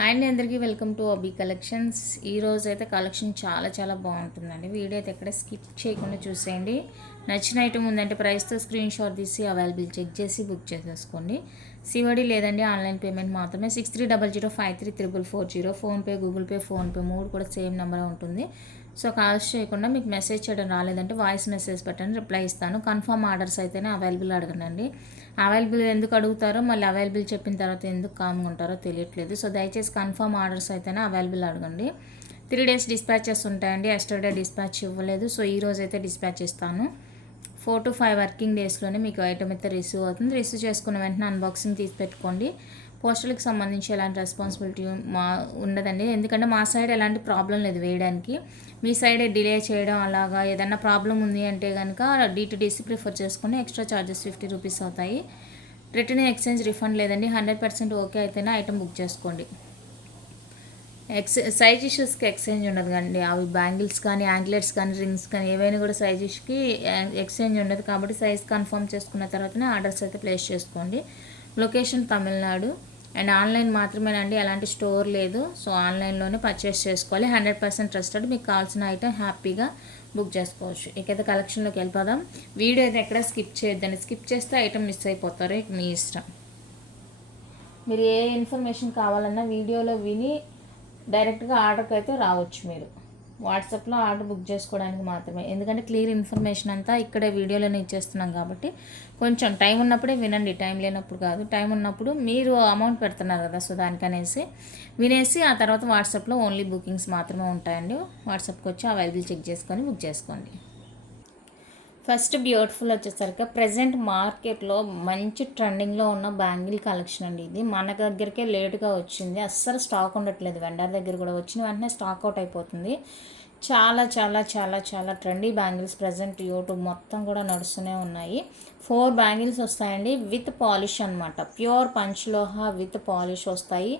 Hi అండి, అందరికీ welcome to అబీ collections. ఈరోజు అయితే కలెక్షన్ చాలా బాగుంటుందండి. వీడియో అయితే ఎక్కడ స్కిప్ చేయకుండా చూసేయండి. నచ్చిన ఐటమ్ ఉందంటే ప్రైస్తో స్క్రీన్ షాట్ తీసి అవైలబుల్ చెక్ చేసి బుక్ చేసేసుకోండి. సివడి లేదండి, ఆన్లైన్ పేమెంట్ మాత్రమే. 6300533440 ఫోన్పే, గూగుల్ పే, ఫోన్పే మూడు కూడా సేమ్ నెంబర్ ఉంటుంది. సో కాల్స్ చేయకుండా మీకు మెసేజ్ చేయడం రాలేదంటే వాయిస్ మెసేజ్ పెట్టండి, రిప్లై ఇస్తాను. కన్ఫర్మ్ ఆర్డర్స్ అయితేనే అవైలబుల్ అడగనండి. అవైలబుల్ ఎందుకు అడుగుతారో మళ్ళీ అవైలబుల్ చెప్పిన తర్వాత ఎందుకు కామ్గా ఉంటారో తెలియట్లేదు. సో దయచేసి కన్ఫర్మ్ ఆర్డర్స్ అయితేనే అవైలబుల్ అడగండి. 3 days డిస్పాచెస్ ఉంటాయండి. ఎస్టర్డే డిస్పాచ్ ఇవ్వలేదు, సో ఈరోజు అయితే డిస్పాచ్ ఇస్తాను. 4 to 5 వర్కింగ్ డేస్లోనే మీకు ఐటమ్ అయితే రిసీవ్ అవుతుంది. రిసీవ్ చేసుకున్న వెంటనే అన్బాక్సింగ్ తీసి పెట్టుకోండి. పోస్టల్కి సంబంధించి ఎలాంటి రెస్పాన్సిబిలిటీ ఉండదండి, ఎందుకంటే మా సైడ్ ఎలాంటి ప్రాబ్లం లేదు వేయడానికి. మీ సైడ్ డిలే చేయడం అలాగా ఏదైనా ప్రాబ్లం ఉంది అంటే కనుక DTDC ప్రిఫర్ చేసుకుని ఎక్స్ట్రా ఛార్జెస్ 50 రూపీస్ అవుతాయి. రిటర్న్ ఎక్స్చేంజ్ రిఫండ్ లేదండి. 100% ఓకే అయితేనే ఐటమ్ బుక్ చేసుకోండి. సైజ్ ఇష్యూస్కి ఎక్స్చేంజ్ ఉండదు కండి. అవి బ్యాంగిల్స్ కానీ, యాంక్లెట్స్ కానీ, రింగ్స్ కానీ ఏవైనా కూడా సైజ్ ఇష్యూకి ఎక్స్చేంజ్ ఉండదు. కాబట్టి సైజ్ కన్ఫర్మ్ చేసుకున్న తర్వాతనే ఆర్డర్స్ అయితే ప్లేస్ చేసుకోండి. లొకేషన్ తమిళనాడు అండ్ ఆన్లైన్ మాత్రమేనండి, ఎలాంటి స్టోర్ లేదు. సో ఆన్లైన్లోనే పర్చేస్ చేసుకోవాలి. 100% ట్రస్టెడ్. మీకు కావాల్సిన ఐటమ్ హ్యాపీగా బుక్ చేసుకోవచ్చు. ఇకైతే కలెక్షన్లోకి వెళ్ళిపోదాం. వీడియో అయితే ఎక్కడ స్కిప్ చేయొద్దండి. స్కిప్ చేస్తే ఐటమ్ మిస్ అయిపోతారు, ఇక మీ ఇష్టం. మీరు ఏ ఇన్ఫర్మేషన్ కావాలన్నా వీడియోలో విని డైరెక్ట్గా ఆర్డర్కి అయితే రావచ్చు. మీరు వాట్సాప్లో ఆర్డర్ బుక్ చేసుకోవడానికి మాత్రమే, ఎందుకంటే క్లియర్ ఇన్ఫర్మేషన్ అంతా ఇక్కడే వీడియోలోనే ఇచ్చేస్తున్నాం కాబట్టి కొంచెం టైం ఉన్నప్పుడే వినండి, టైం లేనప్పుడు కాదు. టైం ఉన్నప్పుడు మీరు అమౌంట్ పెడుతున్నారు కదా, సో దానికనేసి వినేసి ఆ తర్వాత వాట్సాప్లో ఓన్లీ బుకింగ్స్ మాత్రమే ఉంటాయండి. వాట్సాప్కి వచ్చి అవైలబుల్ చెక్ చేసుకొని బుక్ చేసుకోండి. ఫస్ట్ బ్యూటిఫుల్ వచ్చేసరికి ప్రజెంట్ మార్కెట్లో మంచి ట్రెండింగ్లో ఉన్న బ్యాంగిల్ కలెక్షన్ అండి. ఇది మన దగ్గరికే లేటుగా వచ్చింది, అస్సలు స్టాక్ ఉండట్లేదు. వెండర్ దగ్గర కూడా వచ్చిన వెంటనే స్టాక్ అవుట్ అయిపోతుంది. చాలా ట్రెండీ బ్యాంగిల్స్ ప్రజెంట్ యూట్యూబ్ మొత్తం కూడా నడుస్తూనే ఉన్నాయి. 4 బ్యాంగిల్స్ వస్తాయండి విత్ పాలిష్ అనమాట. ప్యూర్ పంచ్లోహ విత్ పాలిష్ వస్తాయి.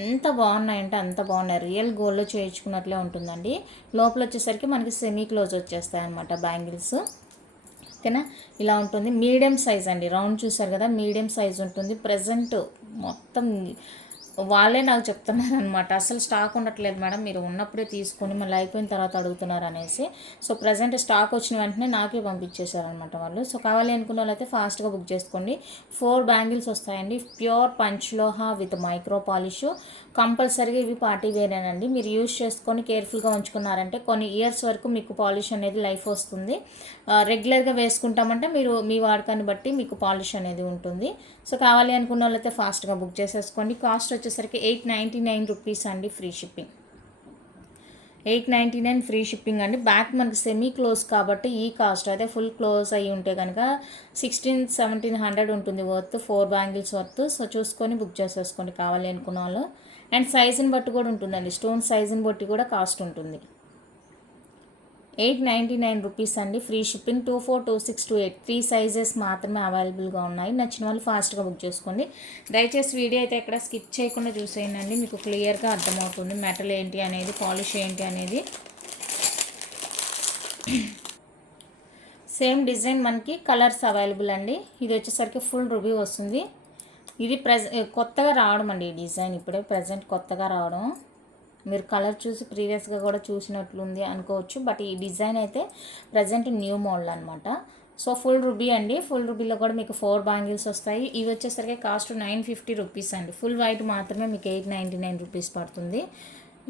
ఎంత బాగున్నాయంటే అంత బాగున్నాయి. రియల్ గోల్డ్లో చేయించుకున్నట్లే ఉంటుందండి. లోపల వచ్చేసరికి మనకి సెమీ క్లోజ్ వచ్చేస్తాయి అనమాట బ్యాంగిల్స్. ఓకేనా, ఇలా ఉంటుంది. మీడియం సైజ్ అండి, రౌండ్ చూసారు కదా, మీడియం సైజ్ ఉంటుంది. ప్రజెంట్ మొత్తం వాళ్ళే నాకు చెప్తున్నారు అనమాట, అసలు స్టాక్ ఉండట్లేదు మేడం, మీరు ఉన్నప్పుడే తీసుకొని మళ్ళీ అయిపోయిన తర్వాత అడుగుతున్నారు అనేసి. సో ప్రజెంట్ స్టాక్ వచ్చిన వెంటనే నాకే పంపించేశారనమాట వాళ్ళు. సో కావాలి అనుకున్న వాళ్ళైతే ఫాస్ట్గా బుక్ చేసుకోండి. 4 బ్యాంగిల్స్ వస్తాయండి. Pure panchaloha with micro polish. కంపల్సరీగా ఇవి పార్టీ వేరేనండి. మీరు యూజ్ చేసుకొని కేర్ఫుల్గా ఉంచుకున్నారంటే కొన్ని ఇయర్స్ వరకు మీకు పాలిష్ అనేది లైఫ్ వస్తుంది. రెగ్యులర్గా వేసుకుంటామంటే మీరు మీ వాడకాన్ని బట్టి మీకు పాలిష్ అనేది ఉంటుంది. సో కావాలి అనుకున్న వాళ్ళైతే ఫాస్ట్గా బుక్ చేసేసుకోండి. కాస్ట్ వచ్చేసరికి 899 రూపీస్ అండి, ఫ్రీ షిప్పింగ్. 899 ఫ్రీ షిప్పింగ్ అండి. బ్యాక్ మనకి సెమీ క్లోజ్ కాబట్టి ఈ కాస్ట్ అయితే, ఫుల్ క్లోజ్ అయ్యి ఉంటే కనుక 1600-1700 ఉంటుంది వర్త్, 4 బ్యాంగిల్స్ వర్త్. సో చూసుకొని బుక్ చేసేసుకోండి కావాలి అనుకున్న వాళ్ళు. అండ్ సైజుని బట్టి కూడా ఉంటుందండి, స్టోన్ సైజుని బట్టి కూడా కాస్ట్ ఉంటుంది. 899 రూపీస్ అండి, ఫ్రీ షిప్పింగ్. 24, 26, 28 3 సైజెస్ మాత్రమే అవైలబుల్గా ఉన్నాయి. నచ్చిన వాళ్ళు ఫాస్ట్గా బుక్ చేసుకోండి. దయచేసి వీడియో అయితే ఎక్కడ స్కిప్ చేయకుండా చూసేయండి, మీకు క్లియర్గా అర్థమవుతుంది మెటల్ ఏంటి అనేది, పాలిష్ ఏంటి అనేది. సేమ్ డిజైన్ మనకి కలర్స్ అవైలబుల్ అండి. ఇది వచ్చేసరికి ఫుల్ రూబీ వస్తుంది. ఇది కొత్తగా రావడం అండి, ఈ డిజైన్ ఇప్పుడే ప్రజెంట్ కొత్తగా రావడం. మీరు కలర్ చూసి ప్రీవియస్గా కూడా చూసినట్లుంది అనుకోవచ్చు, బట్ ఈ డిజైన్ అయితే ప్రజెంట్ న్యూ మోడల్ అనమాట. సో ఫుల్ రూబీ అండి. ఫుల్ రూబీలో కూడా మీకు 4 బ్యాంగిల్స్ వస్తాయి. ఇవి వచ్చేసరికి కాస్ట్ 950 రూపీస్ అండి. ఫుల్ వైట్ మాత్రమే మీకు 899 రూపీస్ పడుతుంది.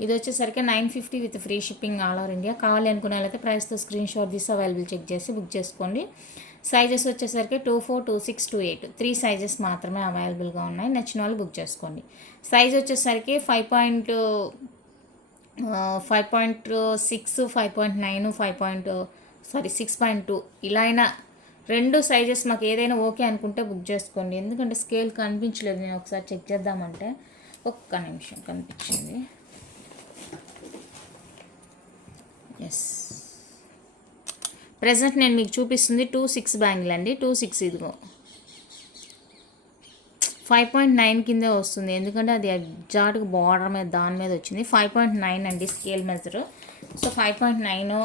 ఇది వచ్చేసరికి 950 with free shipping all over India. కావాలి అనుకునే వాళ్ళైతే ప్రైస్తో స్క్రీన్ షాట్ తీసి అవైలబుల్ చెక్ చేసి బుక్ చేసుకోండి. సైజెస్ వచ్చేసరికి 24, 26, 28 3 సైజెస్ మాత్రమే అవైలబుల్గా ఉన్నాయి. నచ్చిన వాళ్ళు బుక్ చేసుకోండి. సైజ్ వచ్చేసరికి 5.6, 5.9, 6.2 ఇలా అయినా 2 సైజెస్ మాకు ఏదైనా ఓకే అనుకుంటే బుక్ చేసుకోండి. ఎందుకంటే స్కేల్ కనిపించలేదు, నేను ఒకసారి చెక్ చేద్దామంటే ఒక్క నిమిషం కనిపించింది. ఎస్, ప్రజెంట్ నేను మీకు చూపిస్తుంది 2.6 బ్యాంగిల్ అండి. 2.6 ఇదిగో 5.9 కిందే వస్తుంది, ఎందుకంటే అది ఎగ్జాక్ట్గా బార్డర్ మీద దాని మీద వచ్చింది. 5.9 అండి స్కేల్ మెజర్. సో 5.9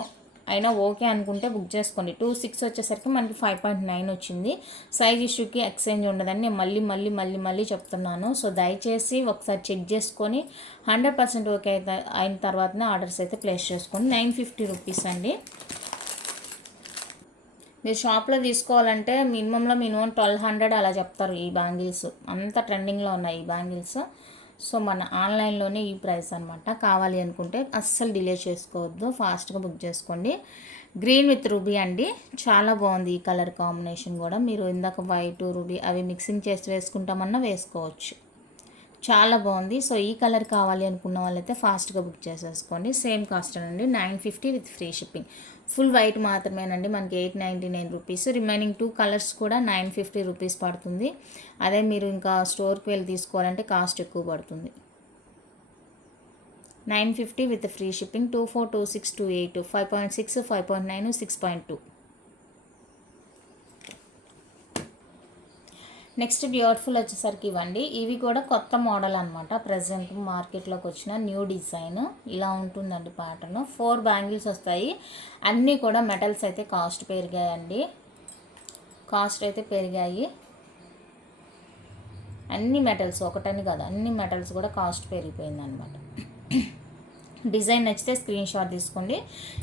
అయినా ఓకే అనుకుంటే బుక్ చేసుకోండి. 2.6 వచ్చేసరికి మనకి 5.9 వచ్చింది. సైజ్ ఇష్యూకి ఎక్స్చేంజ్ ఉండదని నేను మళ్ళీ చెప్తున్నాను. సో దయచేసి ఒకసారి చెక్ చేసుకొని 100% ఓకే అయిన తర్వాతనే ఆర్డర్స్ అయితే ప్లేస్ చేసుకోండి. 950 రూపీస్ అండి. మీరు షాప్లో తీసుకోవాలంటే మినిమం 1200 అలా చెప్తారు. ఈ బ్యాంగిల్స్ అంత ట్రెండింగ్లో ఉన్నాయి ఈ బ్యాంగిల్స్. సో మన ఆన్లైన్లోనే ఈ ప్రైస్ అనమాట. కావాలి అనుకుంటే అస్సలు డిలే చేసుకోవద్దు, ఫాస్ట్గా బుక్ చేసుకోండి. గ్రీన్ విత్ రూబీ అండి, చాలా బాగుంది ఈ కలర్ కాంబినేషన్ కూడా. మీరు ఇందాక వైట్ రూబీ అవి మిక్సింగ్ చేసి వేసుకుంటామన్నా వేసుకోవచ్చు, చాలా బాగుంది. సో ఈ కలర్ కావాలి అనుకున్న వాళ్ళైతే ఫాస్ట్గా బుక్ చేసేసుకోండి. సేమ్ కాస్ట్ అండి, 950 with free shipping. Full white మాత్రమేనండి మనకి 899 రూపీస్. రిమైనింగ్ 2 కలర్స్ కూడా 950 రూపీస్ పడుతుంది. అదే మీరు ఇంకా స్టోర్కి వెళ్ళి తీసుకోవాలంటే కాస్ట్ ఎక్కువ పడుతుంది. 950 with free shipping. 242628 5.6 5.9 6.2. Next beautiful వచ్చేసరికి ఇవ్వండి. ఇవి కూడా కొత్త మోడల్ అనమాట, ప్రజెంట్ మార్కెట్లోకి వచ్చిన న్యూ డిజైన్. ఇలా ఉంటుందండి ప్యాటర్న్. 4 బ్యాంగిల్స్ వస్తాయి. అన్నీ కూడా మెటల్స్ అయితే కాస్ట్ పెరిగాయండి, కాస్ట్ అయితే పెరిగాయి. అన్ని మెటల్స్, ఒకటని కాదు, అన్ని మెటల్స్ కూడా కాస్ట్ పెరిగిపోయింది అనమాట. డిజైన్ నచ్చితే స్క్రీన్ షాట్ తీసుకోండి.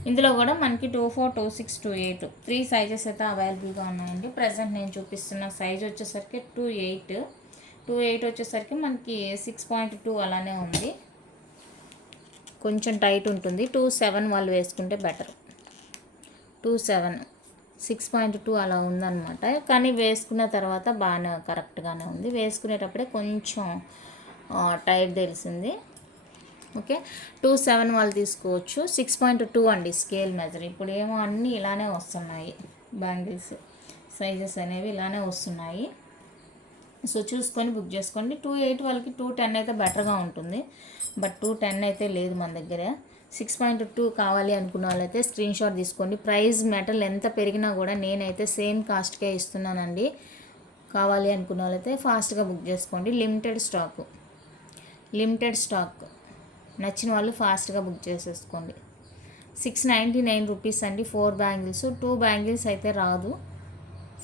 ఇందులో కూడా మనకి 24, 26, 28 3 సైజెస్ అయితే అవైలబుల్గా ఉన్నాయండి. ప్రజెంట్ నేను చూపిస్తున్న సైజ్ వచ్చేసరికి 28 వచ్చేసరికి మనకి 6.2 అలానే ఉంది. కొంచెం టైట్ ఉంటుంది. 27 వాళ్ళు వేసుకుంటే బెటర్. 27 6.2 అలా ఉందన్నమాట. కానీ వేసుకున్న తర్వాత బాగానే కరెక్ట్గానే ఉంది. వేసుకునేటప్పుడే కొంచెం టైట్ తెలిసింది. ఓకే, 27 వాళ్ళు తీసుకోవచ్చు. 6.2 అండి స్కేల్ మెజర్. ఇప్పుడు ఏమో అన్నీ ఇలానే వస్తున్నాయి, బ్యాంగిల్స్ సైజెస్ అనేవి ఇలానే వస్తున్నాయి. సో చూసుకొని బుక్ చేసుకోండి. 28 వాళ్ళకి 210 అయితే బెటర్గా ఉంటుంది, బట్ 210 అయితే లేదు మన దగ్గర. 6.2 కావాలి అనుకున్న వాళ్ళైతే స్క్రీన్ షాట్ తీసుకోండి. ప్రైస్ మెటల్ ఎంత పెరిగినా కూడా నేనైతే సేమ్ కాస్ట్కే ఇస్తున్నానండి. కావాలి అనుకున్న వాళ్ళైతే ఫాస్ట్గా బుక్ చేసుకోండి. Limited stock. నచ్చిన వాళ్ళు ఫాస్ట్గా బుక్ చేసేసుకోండి. 699 రూపీస్ అండి. 4 బ్యాంగిల్స్. 2 బ్యాంగిల్స్ అయితే రాదు,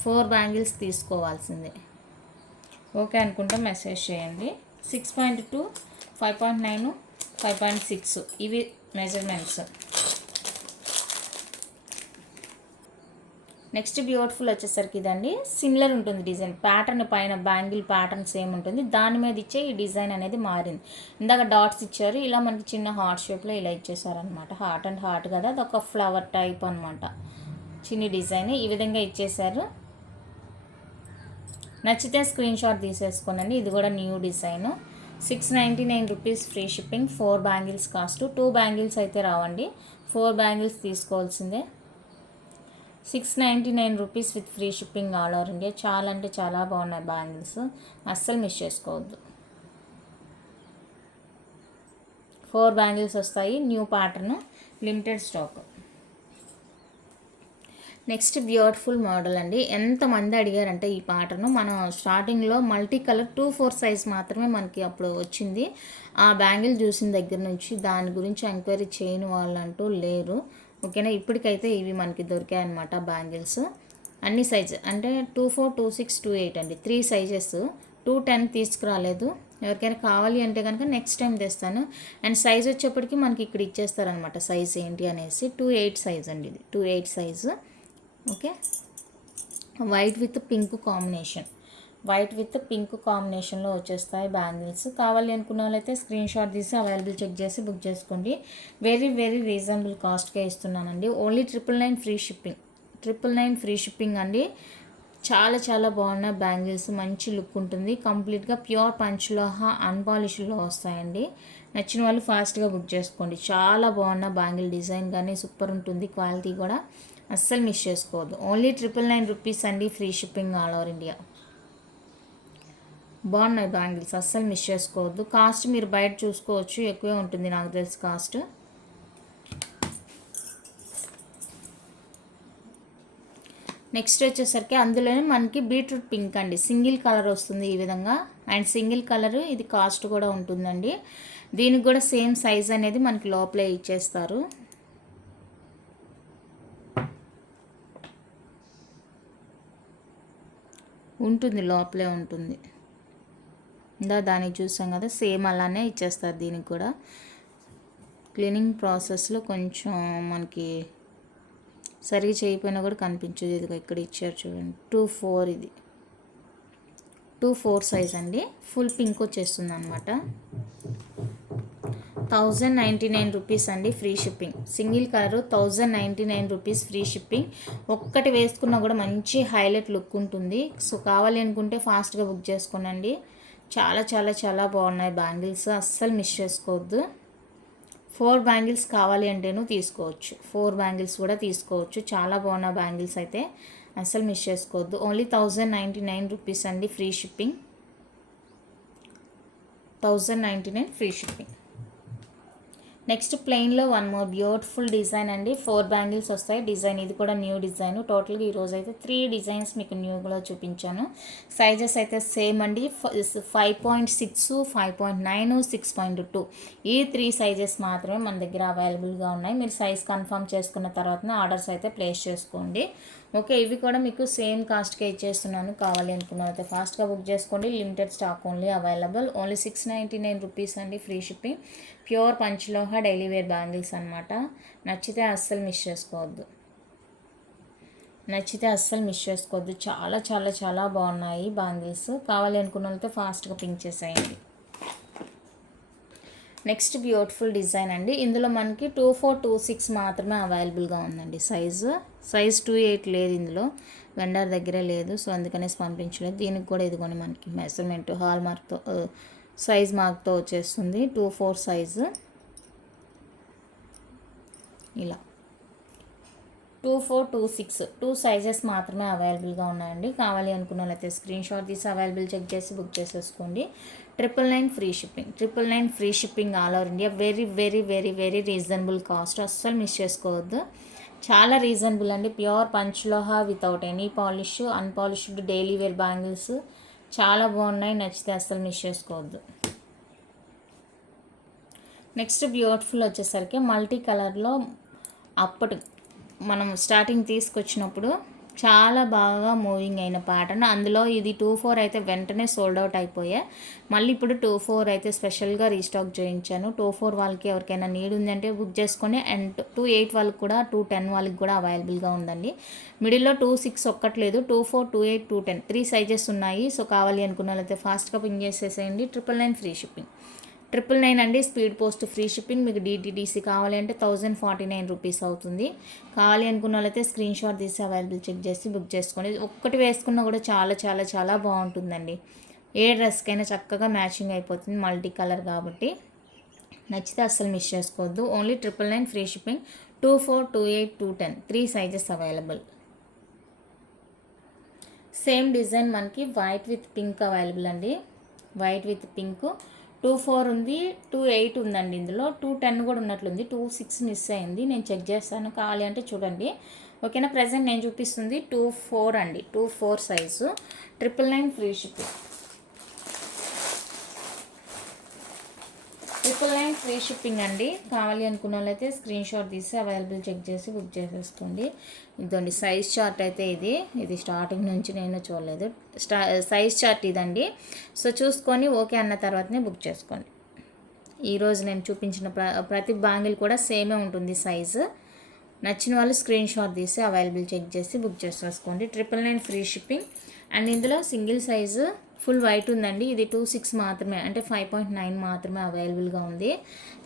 4 బ్యాంగిల్స్ తీసుకోవాల్సిందే. ఓకే అనుకుంటే మెసేజ్ చేయండి. 6.2 5.9 5.6 ఇవి మెజర్మెంట్స్. నెక్స్ట్ బ్యూటిఫుల్ వచ్చేసరికి ఇదండి. సిమిలర్ ఉంటుంది డిజైన్, ప్యాటర్న్ పైన బ్యాంగిల్ ప్యాటర్న్ సేమ్ ఉంటుంది, దాని మీద ఇచ్చే ఈ డిజైన్ అనేది మారింది. ఇందాక డాట్స్ ఇచ్చారు, ఇలా మనకి చిన్న హార్ట్ షేప్లో ఇలా ఇచ్చేసారనమాట. హార్ట్ అండ్ హార్ట్ కదా, అదొక ఫ్లవర్ టైప్ అనమాట. చిన్ని డిజైన్ ఈ విధంగా ఇచ్చేసారు. నచ్చితే స్క్రీన్ షాట్ తీసేసుకోనండి. ఇది కూడా new design. 699 rupees free shipping. 4 bangles cost. 2 bangles అయితే రావండి, 4 బ్యాంగిల్స్ తీసుకోవాల్సిందే. 699 rupees with free shipping all over India. చాలా అంటే చాలా బాగున్నాయి బ్యాంగిల్స్, అస్సలు మిస్ చేసుకోవద్దు. 4 బ్యాంగిల్స్ వస్తాయి, new pattern, limited stock. Next beautiful model అండి. ఎంతమంది అడిగారంటే ఈ ప్యాటర్న్ మనం స్టార్టింగ్లో మల్టీ కలర్ 2/4 సైజ్ మాత్రమే మనకి అప్పుడు వచ్చింది. ఆ బ్యాంగిల్ చూసిన దగ్గర నుంచి దాని గురించి ఎంక్వైరీ చేయని వాళ్ళంటూ లేరు. ఓకేనా, ఇప్పటికైతే ఇవి మనకి దొరికాయి అనమాట బ్యాంగిల్స్. అన్ని సైజ్ అంటే 24, 26, 28 అండి, 3 సైజెస్. 210 తీసుకురాలేదు. ఎవరికైనా కావాలి అంటే కనుక నెక్స్ట్ టైం తెస్తాను. అండ్ సైజ్ వచ్చేప్పటికి మనకి ఇక్కడ ఇచ్చేస్తారనమాట సైజ్ ఏంటి అనేసి. 28 సైజ్ అండి ఇది, 28 size. Okay, white with pink కాంబినేషన్లో వచ్చేస్తాయి బ్యాంగిల్స్. కావాలి అనుకున్న వాళ్ళైతే స్క్రీన్ షాట్ తీసి అవైలబుల్ చెక్ చేసి బుక్ చేసుకోండి. వెరీ రీజనబుల్ కాస్ట్గా ఇస్తున్నానండి. ఓన్లీ 999 ఫ్రీ షిప్పింగ్ అండి. చాలా బాగున్న బ్యాంగిల్స్, మంచి లుక్ ఉంటుంది. కంప్లీట్గా ప్యూర్ పంచ్లో అన్పాలిష్లో వస్తాయండి. నచ్చిన వాళ్ళు ఫాస్ట్గా బుక్ చేసుకోండి. చాలా బాగున్న బ్యాంగిల్ డిజైన్ కానీ సూపర్ ఉంటుంది, క్వాలిటీ కూడా అస్సలు మిస్ చేసుకోవద్దు. ఓన్లీ 999 రూపీస్ అండి, free shipping all over India. బాగున్నాయి బ్యాంగిల్స్, అస్సలు మిస్ చేసుకోవద్దు. కాస్ట్ మీరు బయట చూసుకోవచ్చు, ఎక్కువే ఉంటుంది నాకు తెలిసి కాస్ట్. నెక్స్ట్ వచ్చేసరికి అందులోనే మనకి బీట్రూట్ పింక్ అండి, సింగిల్ కలర్ వస్తుంది ఈ విధంగా. అండ్ సింగిల్ కలర్ ఇది కాస్ట్ కూడా ఉంటుందండి. దీనికి కూడా సేమ్ సైజ్ అనేది మనకి లోపలే ఇచ్చేస్తారు. ఉంటుంది, లోపలే ఉంటుంది. దానికి చూసాం కదా, సేమ్ అలానే ఇచ్చేస్తారు దీనికి కూడా. క్లీనింగ్ ప్రాసెస్లో కొంచెం మనకి సరిగా చేయకపోయినా కూడా కనిపించదు. ఇదిగో ఇక్కడ ఇచ్చారు చూడండి, 2-4, ఇది 2-4 సైజ్ అండి. ఫుల్ పింక్ వచ్చేస్తుంది అనమాట. 1099 రూపీస్ అండి, free shipping. Single colour 1099 rupees, free shipping. ఒక్కటి వేసుకున్నా కూడా మంచి హైలైట్ లుక్ ఉంటుంది. సో కావాలి అనుకుంటే ఫాస్ట్గా బుక్ చేసుకోనండి. చాలా చాలా చాలా బాగున్నాయి బ్యాంగిల్స్, అస్సలు మిస్ చేసుకోవద్దు. 4 బ్యాంగిల్స్ కావాలి అంటేను తీసుకోవచ్చు, 4 బ్యాంగిల్స్ కూడా తీసుకోవచ్చు. చాలా బాగున్న బ్యాంగిల్స్ అయితే అస్సలు మిస్ చేసుకోవద్దు. ఓన్లీ 1099 రూపీస్ అండి, free shipping. 1099 free shipping. Next ప్లెయిన్లో 1 మోర్ బ్యూటిఫుల్ డిజైన్ అండి. 4 బ్యాంగిల్స్ వస్తాయి. డిజైన్ ఇది కూడా న్యూ డిజైన్. టోటల్గా ఈరోజు అయితే 3 డిజైన్స్ మీకు న్యూగా చూపించాను. సైజెస్ అయితే సేమ్ అండి. 5.6, 5.9, 6.2 ఈ 3 సైజెస్ మాత్రమే మన దగ్గర అవైలబుల్గా ఉన్నాయి. మీరు సైజ్ కన్ఫర్మ్ చేసుకున్న తర్వాతనే ఆర్డర్స్ అయితే ప్లేస్ చేసుకోండి. ఓకే, ఇవి కూడా మీకు సేమ్ కాస్ట్కే ఇచ్చేస్తున్నాను. కావాలి అనుకున్నారు అయితే ఫాస్ట్గా బుక్ చేసుకోండి. Limited stock only available. Only 699 rupees అండి, free shipping. Pure panchaloha daily wear bangles అనమాట. నచ్చితే అస్సలు మిస్ చేసుకోవద్దు, చాలా చాలా చాలా బాగున్నాయి బ్యాంగిల్స్. కావాలి అనుకున్న వాళ్ళతో ఫాస్ట్గా పింక్ చేసేయండి. నెక్స్ట్ బ్యూటిఫుల్ డిజైన్ అండి. ఇందులో మనకి 24, 26 మాత్రమే అవైలబుల్గా ఉందండి. సైజ్ 28 లేదు ఇందులో, వెండర్ దగ్గరే లేదు. సో అందుకనేసి పంపించలేదు. దీనికి కూడా ఇదిగోండి మనకి మెజర్మెంట్ హాల్ మార్క్తో, సైజ్ మార్క్తో వచ్చేస్తుంది. 24 సైజు ఇలా. 24, 26 2 సైజెస్ మాత్రమే అవైలబుల్గా ఉన్నాయండి. కావాలి అనుకున్న వాళ్ళైతే స్క్రీన్ షాట్ తీసి అవైలబుల్ చెక్ చేసి బుక్ చేసేసుకోండి. 999 free shipping. 999 free shipping all over India. Very very very very reasonable cost, అస్సలు మిస్ చేసుకోవద్దు. చాలా రీజనబుల్ అండి. Pure పంచలోహ without any polish, unpolished daily wear bangles చాలా బాగున్నాయి. నచ్చితే అస్సలు మిస్ చేసుకోవద్దు. నెక్స్ట్ బ్యూటిఫుల్ వచ్చేసరికి మల్టీ కలర్లో అప్పటి మనం స్టార్టింగ్ తీసుకొచ్చినప్పుడు చాలా బాగా మూవింగ్ అయిన ప్యాటర్న్. అందులో ఇది 24 అయితే వెంటనే సోల్డ్ అవుట్ అయిపోయాయి. మళ్ళీ ఇప్పుడు 24 అయితే స్పెషల్గా రీస్టాక్ చేయించాను. 24 వాళ్ళకి ఎవరికైనా నీడ్ ఉందంటే బుక్ చేసుకొని. అండ్ 28 వాళ్ళకి కూడా, 210 వాళ్ళకి కూడా అవైలబుల్గా ఉందండి. మిడిల్లో 26 ఒక్కట్లేదు, 24, 28, 210 3 సైజెస్ ఉన్నాయి. సో కావాలి అనుకున్న వాళ్ళైతే ఫాస్ట్గా పింక్ చేసేసేయండి. 999 ఫ్రీ షిప్పింగ్. 999 అండి, స్పీడ్ పోస్ట్ ఫ్రీ షిప్పింగ్. మీకు డిటీడీసీ కావాలి అంటే 1049 రూపీస్ అవుతుంది. కావాలి అనుకున్న వాళ్ళైతే స్క్రీన్ షాట్ తీసి అవైలబుల్ చెక్ చేసి బుక్ చేసుకోండి. ఒక్కటి వేసుకున్నా కూడా చాలా చాలా చాలా బాగుంటుందండి. ఏ డ్రెస్కైనా చక్కగా మ్యాచింగ్ అయిపోతుంది, మల్టీ కలర్ కాబట్టి. నచ్చితే అస్సలు మిస్ చేసుకోవద్దు. Only 999 free shipping. 24, 28, 210 3 sizes available. Same design మనకి వైట్ విత్ పింక్ అవైలబుల్ అండి. వైట్ విత్ పింక్ 24 ఉంది, 28 ఉందండి. ఇందులో 210 కూడా ఉన్నట్లుంది. 26 మిస్ అయింది, నేను చెక్ చేస్తాను. కావాలి అంటే చూడండి. ఓకేనా, ప్రజెంట్ నేను చూపిస్తుంది 24 అండి, 24 size. 999 free shipping. 999 free shipping అండి. కావాలి అనుకున్న వాళ్ళైతే స్క్రీన్ షాట్ తీసి అవైలబుల్ చెక్ చేసి బుక్ చేసేసుకోండి. ఇదండి సైజ్ చార్ట్ అయితే ఇది స్టార్టింగ్ నుంచి నేను చూడలేదు. సైజ్ చార్ట్ ఇదండి. సో చూసుకొని ఓకే అన్న తర్వాతనే బుక్ చేసుకోండి. ఈరోజు నేను చూపించిన ప్రతి బ్యాంగిల్ కూడా సేమే ఉంటుంది సైజు. నచ్చిన వాళ్ళు స్క్రీన్ షాట్ తీసి అవైలబుల్ చెక్ చేసి బుక్ చేసేసుకోండి. 999 ఫ్రీ షిప్పింగ్. అండ్ ఇందులో సింగిల్ సైజు ఫుల్ వైట్ ఉందండి. ఇది 26 మాత్రమే, అంటే 5.9 మాత్రమే అవైలబుల్గా ఉంది.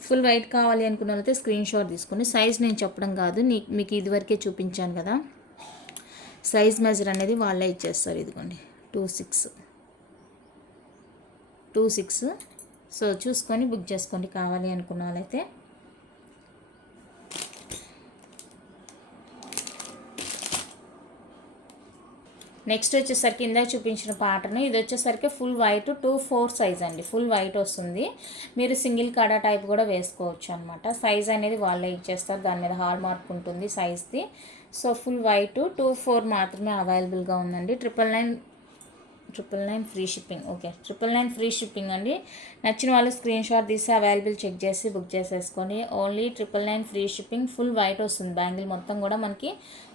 ఫుల్ వైట్ కావాలి అనుకున్న వాళ్ళైతే స్క్రీన్ షాట్ తీసుకొని. సైజ్ నేను చెప్పడం కాదు, మీకు ఇదివరకే చూపించాను కదా, సైజ్ మెజర్ అనేది వాళ్ళే ఇచ్చేస్తారు. ఇదిగోండి 26. సో చూసుకొని బుక్ చేసుకోండి కావాలి అనుకున్న వాళ్ళైతే. నెక్స్ట్ వచ్చేసరికి ఇందాక చూపించిన ప్యాటర్న్, ఇది వచ్చేసరికి ఫుల్ వైట్ 24 సైజ్ అండి. ఫుల్ వైట్ వస్తుంది. మీరు సింగిల్ కడా టైప్ కూడా వేసుకోవచ్చు అనమాట. సైజ్ అనేది వాళ్ళే ఇచ్చేస్తారు, దాని మీద హాల్ మార్క్ ఉంటుంది సైజ్ది. సో ఫుల్ వైట్ 24 మాత్రమే అవైలబుల్గా ఉందండి. 999 999 free shipping. Okay, 999 free shipping అండి. నచ్చిన వాళ్ళు స్క్రీన్ షాట్ తీసి అవైలబుల్ చెక్ చేసి బుక్ చేసేసుకొని. Only 999 free shipping. Full white వస్తుంది బ్యాంగిల్ మొత్తం కూడా మనకి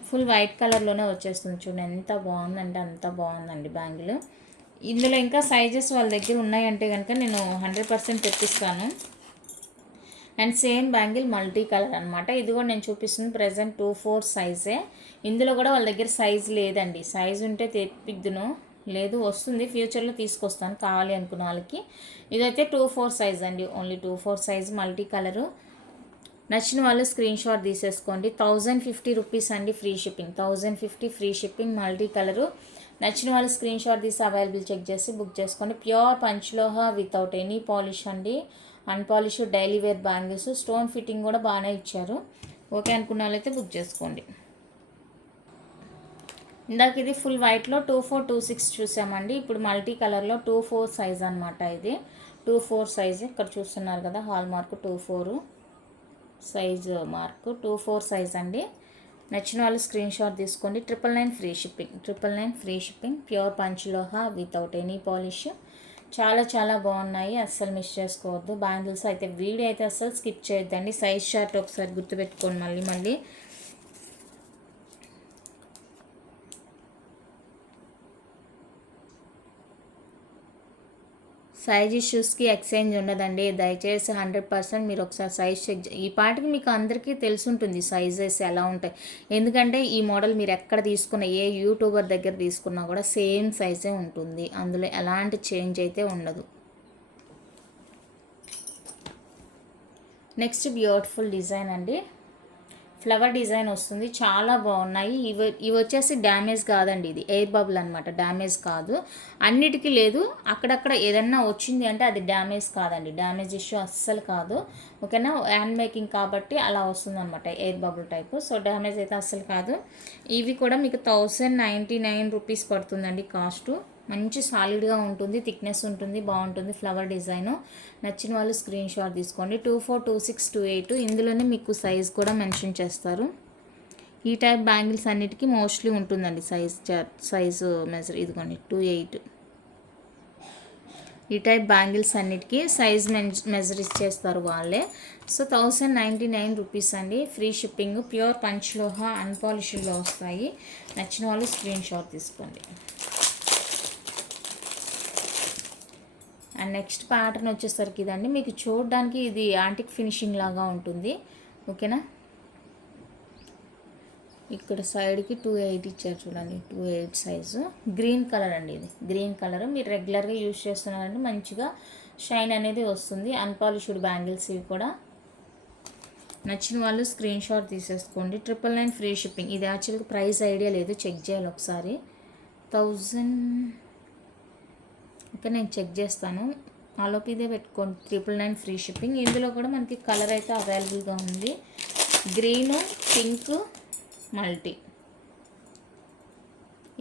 ఫుల్ వైట్ కలర్లోనే వచ్చేస్తుంది. చూడండి ఎంత బాగుందంటే అంత బాగుందండి బ్యాంగిల్. ఇందులో ఇంకా సైజెస్ వాళ్ళ దగ్గర ఉన్నాయంటే కనుక నేను 100% తెప్పిస్తాను. And same bangle multi colour అనమాట. ఇది కూడా నేను చూపిస్తుంది ప్రజెంట్ 24 సైజే. ఇందులో కూడా వాళ్ళ దగ్గర సైజ్ లేదండి. సైజ్ ఉంటే తెప్పిద్దును, లేదు వస్తుంది ఫ్యూచర్లో తీసుకొస్తాను కావాలి అనుకున్న వాళ్ళకి. ఇదైతే 24 సైజ్ అండి, ఓన్లీ 24 సైజ్ మల్టీ కలరు. నచ్చిన వాళ్ళు స్క్రీన్ షాట్ తీసేసుకోండి. 1050 రూపీస్ అండి free shipping. 1050 free shipping multi colour. నచ్చిన వాళ్ళు స్క్రీన్ షాట్ తీసి అవైలబుల్ చెక్ చేసి బుక్ చేసుకోండి. ప్యూర్ పంచలోహ వితౌట్ ఎనీ పాలిష్ అండి. Unpolish daily wear bangles. Stone fitting కూడా బాగానే ఇచ్చారు. ఓకే అనుకున్న వాళ్ళైతే బుక్ చేసుకోండి. ఇందాక ఇది ఫుల్ వైట్లో 2426 చూసామండి. ఇప్పుడు మల్టీ కలర్లో 24 సైజ్ అనమాట. ఇది 24 సైజ్ ఇక్కడ చూస్తున్నారు కదా, hallmark 24 size mark 24 size అండి. నచ్చిన వాళ్ళు స్క్రీన్ షాట్ తీసుకోండి. 999 free shipping. 999 free shipping. Pure పంచలోహ without any polish. చాలా చాలా బాగున్నాయి, అస్సలు మిస్ చేసుకోవద్దు. బ్యాంగిల్స్ అయితే వీడియో అయితే అస్సలు స్కిప్ చేయొద్దండి. సైజ్ షార్ట్ ఒకసారి గుర్తుపెట్టుకోండి మళ్ళీ. సైజ్ ఇష్యూస్కి ఎక్స్చేంజ్ ఉండదండి. దయచేసి 100% మీరు ఒకసారి సైజ్ చెక్. ఈ పాటికి మీకు అందరికీ తెలుసుంటుంది సైజెస్ ఎలా ఉంటాయి. ఎందుకంటే ఈ మోడల్ మీరు ఎక్కడ తీసుకున్న ఏ యూట్యూబర్ దగ్గర తీసుకున్నా కూడా సేమ్ సైజే ఉంటుంది. అందులో ఎలాంటి చేంజ్ అయితే ఉండదు. నెక్స్ట్ బ్యూటిఫుల్ డిజైన్ అండి. ఫ్లవర్ డిజైన్ వస్తుంది, చాలా బాగున్నాయి. ఇవి వచ్చేసి డ్యామేజ్ కాదండి, ఇది ఎయిర్ బబుల్ అనమాట, డ్యామేజ్ కాదు. అన్నిటికీ లేదు, అక్కడక్కడ ఏదన్నా వచ్చింది అంటే అది డ్యామేజ్ కాదండి, డ్యామేజ్ ఇష్యూ అస్సలు కాదు. ఓకేనా, హ్యాండ్ మేకింగ్ కాబట్టి అలా వస్తుంది అనమాట, air bubble type. So damage అయితే అస్సలు కాదు. ఇవి కూడా మీకు 1099 రూపీస్ పడుతుందండి కాస్ట్. మంచి సాలిడ్గా ఉంటుంది, థిక్నెస్ ఉంటుంది, బాగుంటుంది ఫ్లవర్ డిజైను. నచ్చిన వాళ్ళు స్క్రీన్ షాట్ తీసుకోండి. 242628 ఇందులోనే మీకు సైజ్ కూడా మెన్షన్ చేస్తారు. ఈ టైప్ బ్యాంగిల్స్ అన్నిటికీ మోస్ట్లీ ఉంటుందండి సైజు మెజర్. ఇదిగోండి 28. ఈ టైప్ బ్యాంగిల్స్ అన్నిటికీ సైజ్ మెజర్ ఇచ్చేస్తారు వాళ్ళే. సో 1099 రూపీస్ అండి, ఫ్రీ షిప్పింగ్. ప్యూర్ పంచలోహ అన్పాలిష్డ్లో వస్తాయి. నచ్చిన వాళ్ళు స్క్రీన్ షాట్ తీసుకోండి. అండ్ నెక్స్ట్ ప్యాటర్న్ వచ్చేసరికి ఇదండి. మీకు చూడడానికి ఇది యాంటిక్ ఫినిషింగ్ లాగా ఉంటుంది. ఓకేనా, ఇక్కడ సైడ్కి 28 ఇచ్చారు చూడండి, 28 సైజు. గ్రీన్ కలర్ అండి, ఇది గ్రీన్ కలర్. మీరు రెగ్యులర్గా యూజ్ చేస్తున్నారంటే మంచిగా షైన్ అనేది వస్తుంది. అన్పాలిష్డ్ బ్యాంగిల్స్ ఇవి కూడా. నచ్చిన వాళ్ళు స్క్రీన్ షాట్ తీసేసుకోండి. 999 ఫ్రీ షిప్పింగ్. ఇది యాక్చువల్గా ప్రైస్ ఐడియా లేదు, చెక్ చేయాలి ఒకసారి. 1000 ఓకే, నేను చెక్ చేస్తాను. ఆలోపు ఇదే పెట్టుకోండి. 999 ఫ్రీ షిప్పింగ్. ఇందులో కూడా మనకి కలర్ అయితే అవైలబుల్గా ఉంది. Green, pink, multi.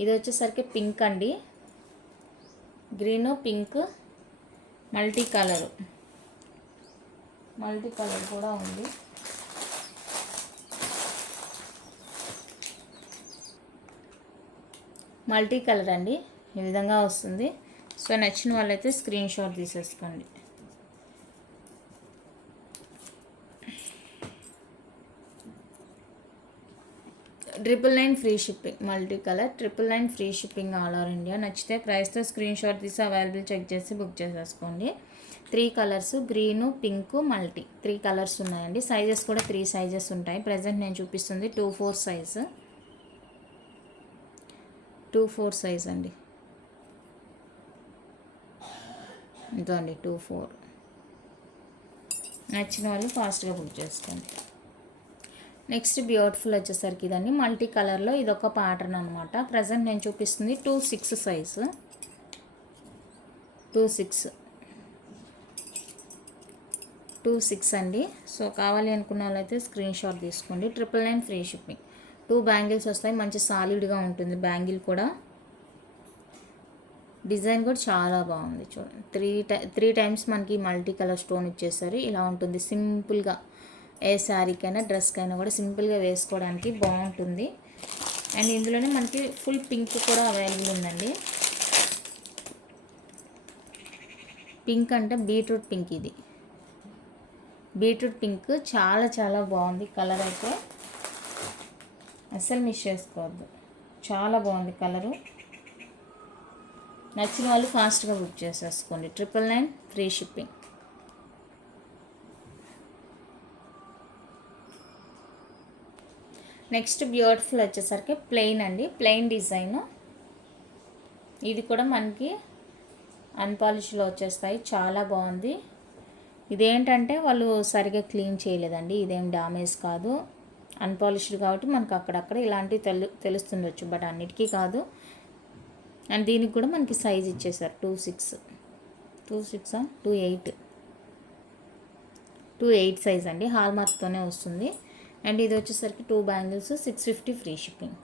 ఇది వచ్చేసరికి పింక్ అండి, గ్రీను, పింక్, మల్టీ కలర్ కూడా ఉంది. మల్టీ కలర్ అండి, ఈ విధంగా వస్తుంది. సో నచ్చిన వాళ్ళైతే స్క్రీన్ షాట్ తీసేసుకోండి. Triple 9 free shipping. Multi colour 999 free shipping all over India. నచ్చితే ప్రైస్తో స్క్రీన్ షాట్ తీసి అవైలబుల్ చెక్ చేసి బుక్ చేసేసుకోండి. 3 colours, green, pink, multi, 3 colours ఉన్నాయండి. సైజెస్ కూడా 3 సైజెస్ ఉంటాయి. ప్రజెంట్ నేను చూపిస్తుంది 24 సైజు. 24 సైజ్ అండి, ఇదండి 24. నచ్చిన వాళ్ళు ఫాస్ట్గా బుక్ చేసుకోండి. నెక్స్ట్ బ్యూటిఫుల్ వచ్చేసరికి ఇదండి మల్టీ కలర్లో. ఇది ఒక ప్యాటర్న్ అనమాట. ప్రజెంట్ నేను చూపిస్తుంది 26 సైజు. 26 అండి. సో కావాలి అనుకున్న వాళ్ళైతే స్క్రీన్ షాట్ తీసుకోండి. 999 ఫ్రీ షిప్పింగ్. 2 బ్యాంగిల్స్ వస్తాయి, మంచి సాలిడ్గా ఉంటుంది బ్యాంగిల్ కూడా. డిజైన్ కూడా చాలా బాగుంది చూడండి. 3 టైమ్స్ మనకి మల్టీ కలర్ స్టోన్ ఇచ్చేసారు. ఇలా ఉంటుంది సింపుల్గా. ఏ శారీకైనా డ్రెస్కైనా కూడా సింపుల్గా వేసుకోవడానికి బాగుంటుంది. అండ్ ఇందులోనే మనకి ఫుల్ పింక్ కూడా అవైలబుల్ ఉందండి. పింక్ అంటే బీట్రూట్ పింక్, ఇది బీట్రూట్ పింక్ చాలా చాలా బాగుంది కలర్ అయితే, అస్సలు మిస్ చేసుకోవద్దు, చాలా బాగుంది కలరు. నచ్చిన వాళ్ళు ఫాస్ట్గా బుక్ చేసేసుకోండి. 999 ఫ్రీ షిప్పింగ్. నెక్స్ట్ బ్యూటిఫుల్ వచ్చేసరికి ప్లెయిన్ అండి, ప్లెయిన్ డిజైన్. ఇది కూడా మనకి అన్పాలిష్లో వచ్చేస్తాయి, చాలా బాగుంది. ఇదేంటంటే వాళ్ళు సరిగా క్లీన్ చేయలేదండి, ఇదేం డ్యామేజ్ కాదు, అన్పాలిష్డ్ కాబట్టి మనకు అక్కడక్కడ ఇలాంటివి తెలుస్తుండొచ్చు, బట్ అన్నిటికీ కాదు. అండ్ దీనికి కూడా మనకి సైజ్ ఇచ్చేసారు 28 సైజ్ అండి, హాల్మార్క్తోనే వస్తుంది. అండ్ ఇది వచ్చేసరికి 2 bangles 650 free shipping.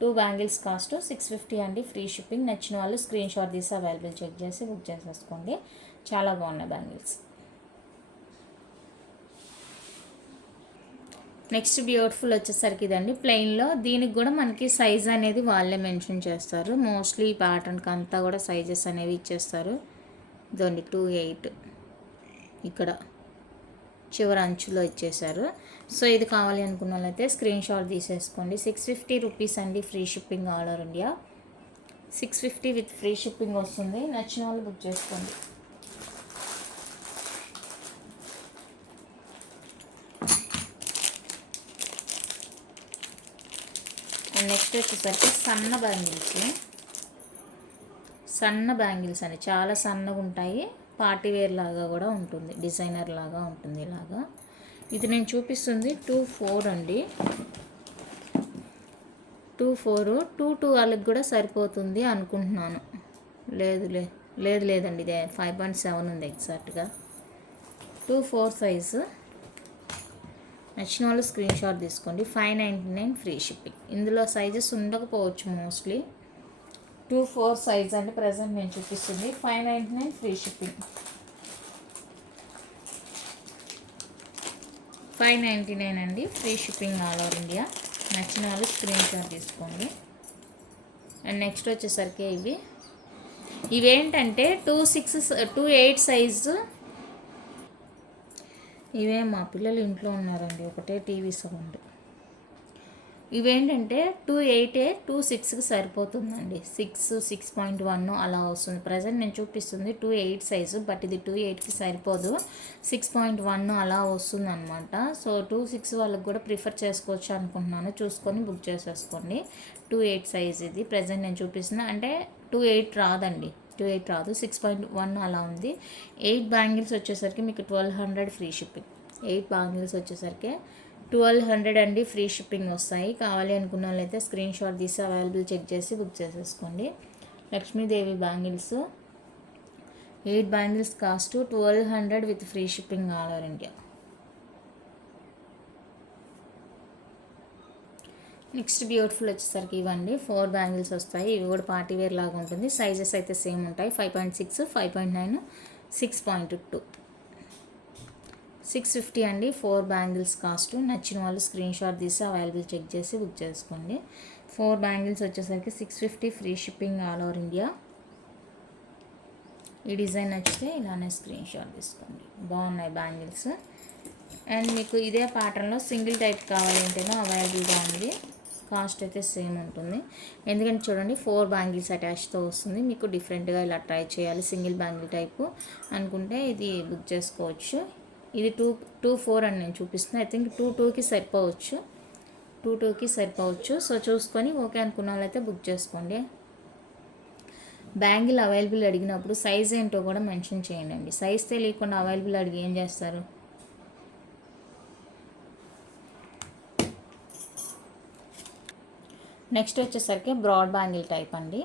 2 bangles cost 650 అండి, ఫ్రీ షిప్పింగ్. నచ్చిన వాళ్ళు స్క్రీన్ షాట్ తీసి అవైలబుల్ చెక్ చేసి బుక్ చేసేసుకోండి, చాలా బాగున్నాయి బ్యాంగిల్స్. నెక్స్ట్ బ్యూటిఫుల్ వచ్చేసరికి ఇదండి ప్లెయిన్లో, దీనికి కూడా మనకి సైజ్ అనేది వాళ్ళే మెన్షన్ చేస్తారు. మోస్ట్లీ ఈ ప్యాటర్న్కి అంతా కూడా సైజెస్ అనేవి ఇచ్చేస్తారు. ఇదండి 28 ఇక్కడ చివరి అంచులో ఇచ్చేసారు. సో ఇది కావాలి అనుకున్న వాళ్ళైతే స్క్రీన్ షాట్ తీసేసుకోండి. 650 రూపీస్ అండి, free shipping all over India. 650 with free shipping వస్తుంది, నచ్చిన వాళ్ళు బుక్ చేసుకోండి. అండ్ నెక్స్ట్ వచ్చేసరికి సన్న బ్యాంగిల్స్ అని చాలా సన్నగా ఉంటాయి, పార్టీ వేర్ లాగా కూడా ఉంటుంది, డిజైనర్ లాగా ఉంటుంది ఇలాగా. ఇది నేను చూపిస్తుంది 24 అండి, 24 వాళ్ళకి కూడా సరిపోతుంది అనుకుంటున్నాను. లేదండి, ఇదే 5.7 ఉంది ఎగ్జాక్ట్గా. 24 సైజు. నచ్చిన వాళ్ళు స్క్రీన్ షాట్ తీసుకోండి. 599 ఫ్రీ షిప్పింగ్. ఇందులో సైజెస్ ఉండకపోవచ్చు మోస్ట్లీ. 24 సైజ్ అంటే ప్రజెంట్ నేను చూపిస్తుంది 599 ఫ్రీ షిప్పింగ్. 599 అండి, free shipping all over India. నచ్చిన వాళ్ళు స్క్రీన్ షాట్ తీసుకోండి. అండ్ నెక్స్ట్ వచ్చేసరికి ఇవేంటంటే 28 సైజు. ఇవే మా పిల్లలు ఇంట్లో ఉన్నారండి, ఒకటే టీవీ సౌండ్. ఇవేంటంటే 28 26కి సరిపోతుందండి, 6.1 అలా వస్తుంది. ప్రజెంట్ నేను చూపిస్తుంది 28 సైజు, బట్ ఇది 28కి సరిపోదు, 6.1 అలా వస్తుంది అనమాట. సో 26 వాళ్ళకి కూడా ప్రిఫర్ చేసుకోవచ్చు అనుకుంటున్నాను, చూసుకొని బుక్ చేసేసుకోండి. 28 సైజ్ ఇది ప్రజెంట్ నేను చూపిస్తున్నా, అంటే 28 రాదండి, 28 రాదు, 6.1 అలా ఉంది. 8 బ్యాంగిల్స్ వచ్చేసరికి మీకు 1200 ఫ్రీ షిప్పింగ్. 8 బ్యాంగిల్స్ వచ్చేసరికి 1200 అండి, ఫ్రీ షిప్పింగ్ వస్తాయి. కావాలి అనుకున్న వాళ్ళైతే స్క్రీన్ షాట్ తీసి అవైలబుల్ చెక్ చేసి బుక్ చేసేసుకోండి. Lakshmidevi bangles 8 bangles cost 1200 with free shipping all over India. Next beautiful వచ్చేసరికి ఇవ్వండి 4 బ్యాంగిల్స్ వస్తాయి. ఇవి కూడా పార్టీ వేర్ లాగా ఉంటుంది. సైజెస్ అయితే సేమ్ ఉంటాయి, 5.6, 5.9, 6.2. 650 అండి, 4 బ్యాంగిల్స్ కాస్ట్. నచ్చిన వాళ్ళు స్క్రీన్ షాట్ తీసి అవైలబుల్ చెక్ చేసి బుక్ చేసుకోండి. 4 బ్యాంగిల్స్ వచ్చేసరికి 650 free shipping all over India. ఈ డిజైన్ నచ్చితే ఇలానే స్క్రీన్ షాట్ తీసుకోండి, బాగున్నాయి బ్యాంగిల్స్. అండ్ మీకు ఇదే ప్యాటర్న్లో సింగిల్ టైప్ కావాలంటేనో అవైలబుల్గా ఉంది, కాస్ట్ అయితే సేమ్ ఉంటుంది. ఎందుకంటే చూడండి 4 బ్యాంగిల్స్ అటాచ్తో వస్తుంది. మీకు డిఫరెంట్గా ఇలా ట్రై చేయాలి సింగిల్ బ్యాంగిల్ టైపు అనుకుంటే ఇది బుక్ చేసుకోవచ్చు. ఇది 224 అని నేను చూపిస్తున్నాను. ఐ థింక్ 22కి సరిపోవచ్చు, 22కి సరిపోవచ్చు. సో చూసుకొని ఓకే అనుకున్న వాళ్ళైతే బుక్ చేసుకోండి. బ్యాంగిల్ అవైలబుల్ అడిగినప్పుడు సైజ్ ఏంటో కూడా మెన్షన్ చేయండి. సైజ్ తెలియకుండా అవైలబుల్ అడిగి ఏం చేస్తారు? నెక్స్ట్ వచ్చేసరికి బ్రాడ్ బ్యాంగిల్ టైప్ అండి,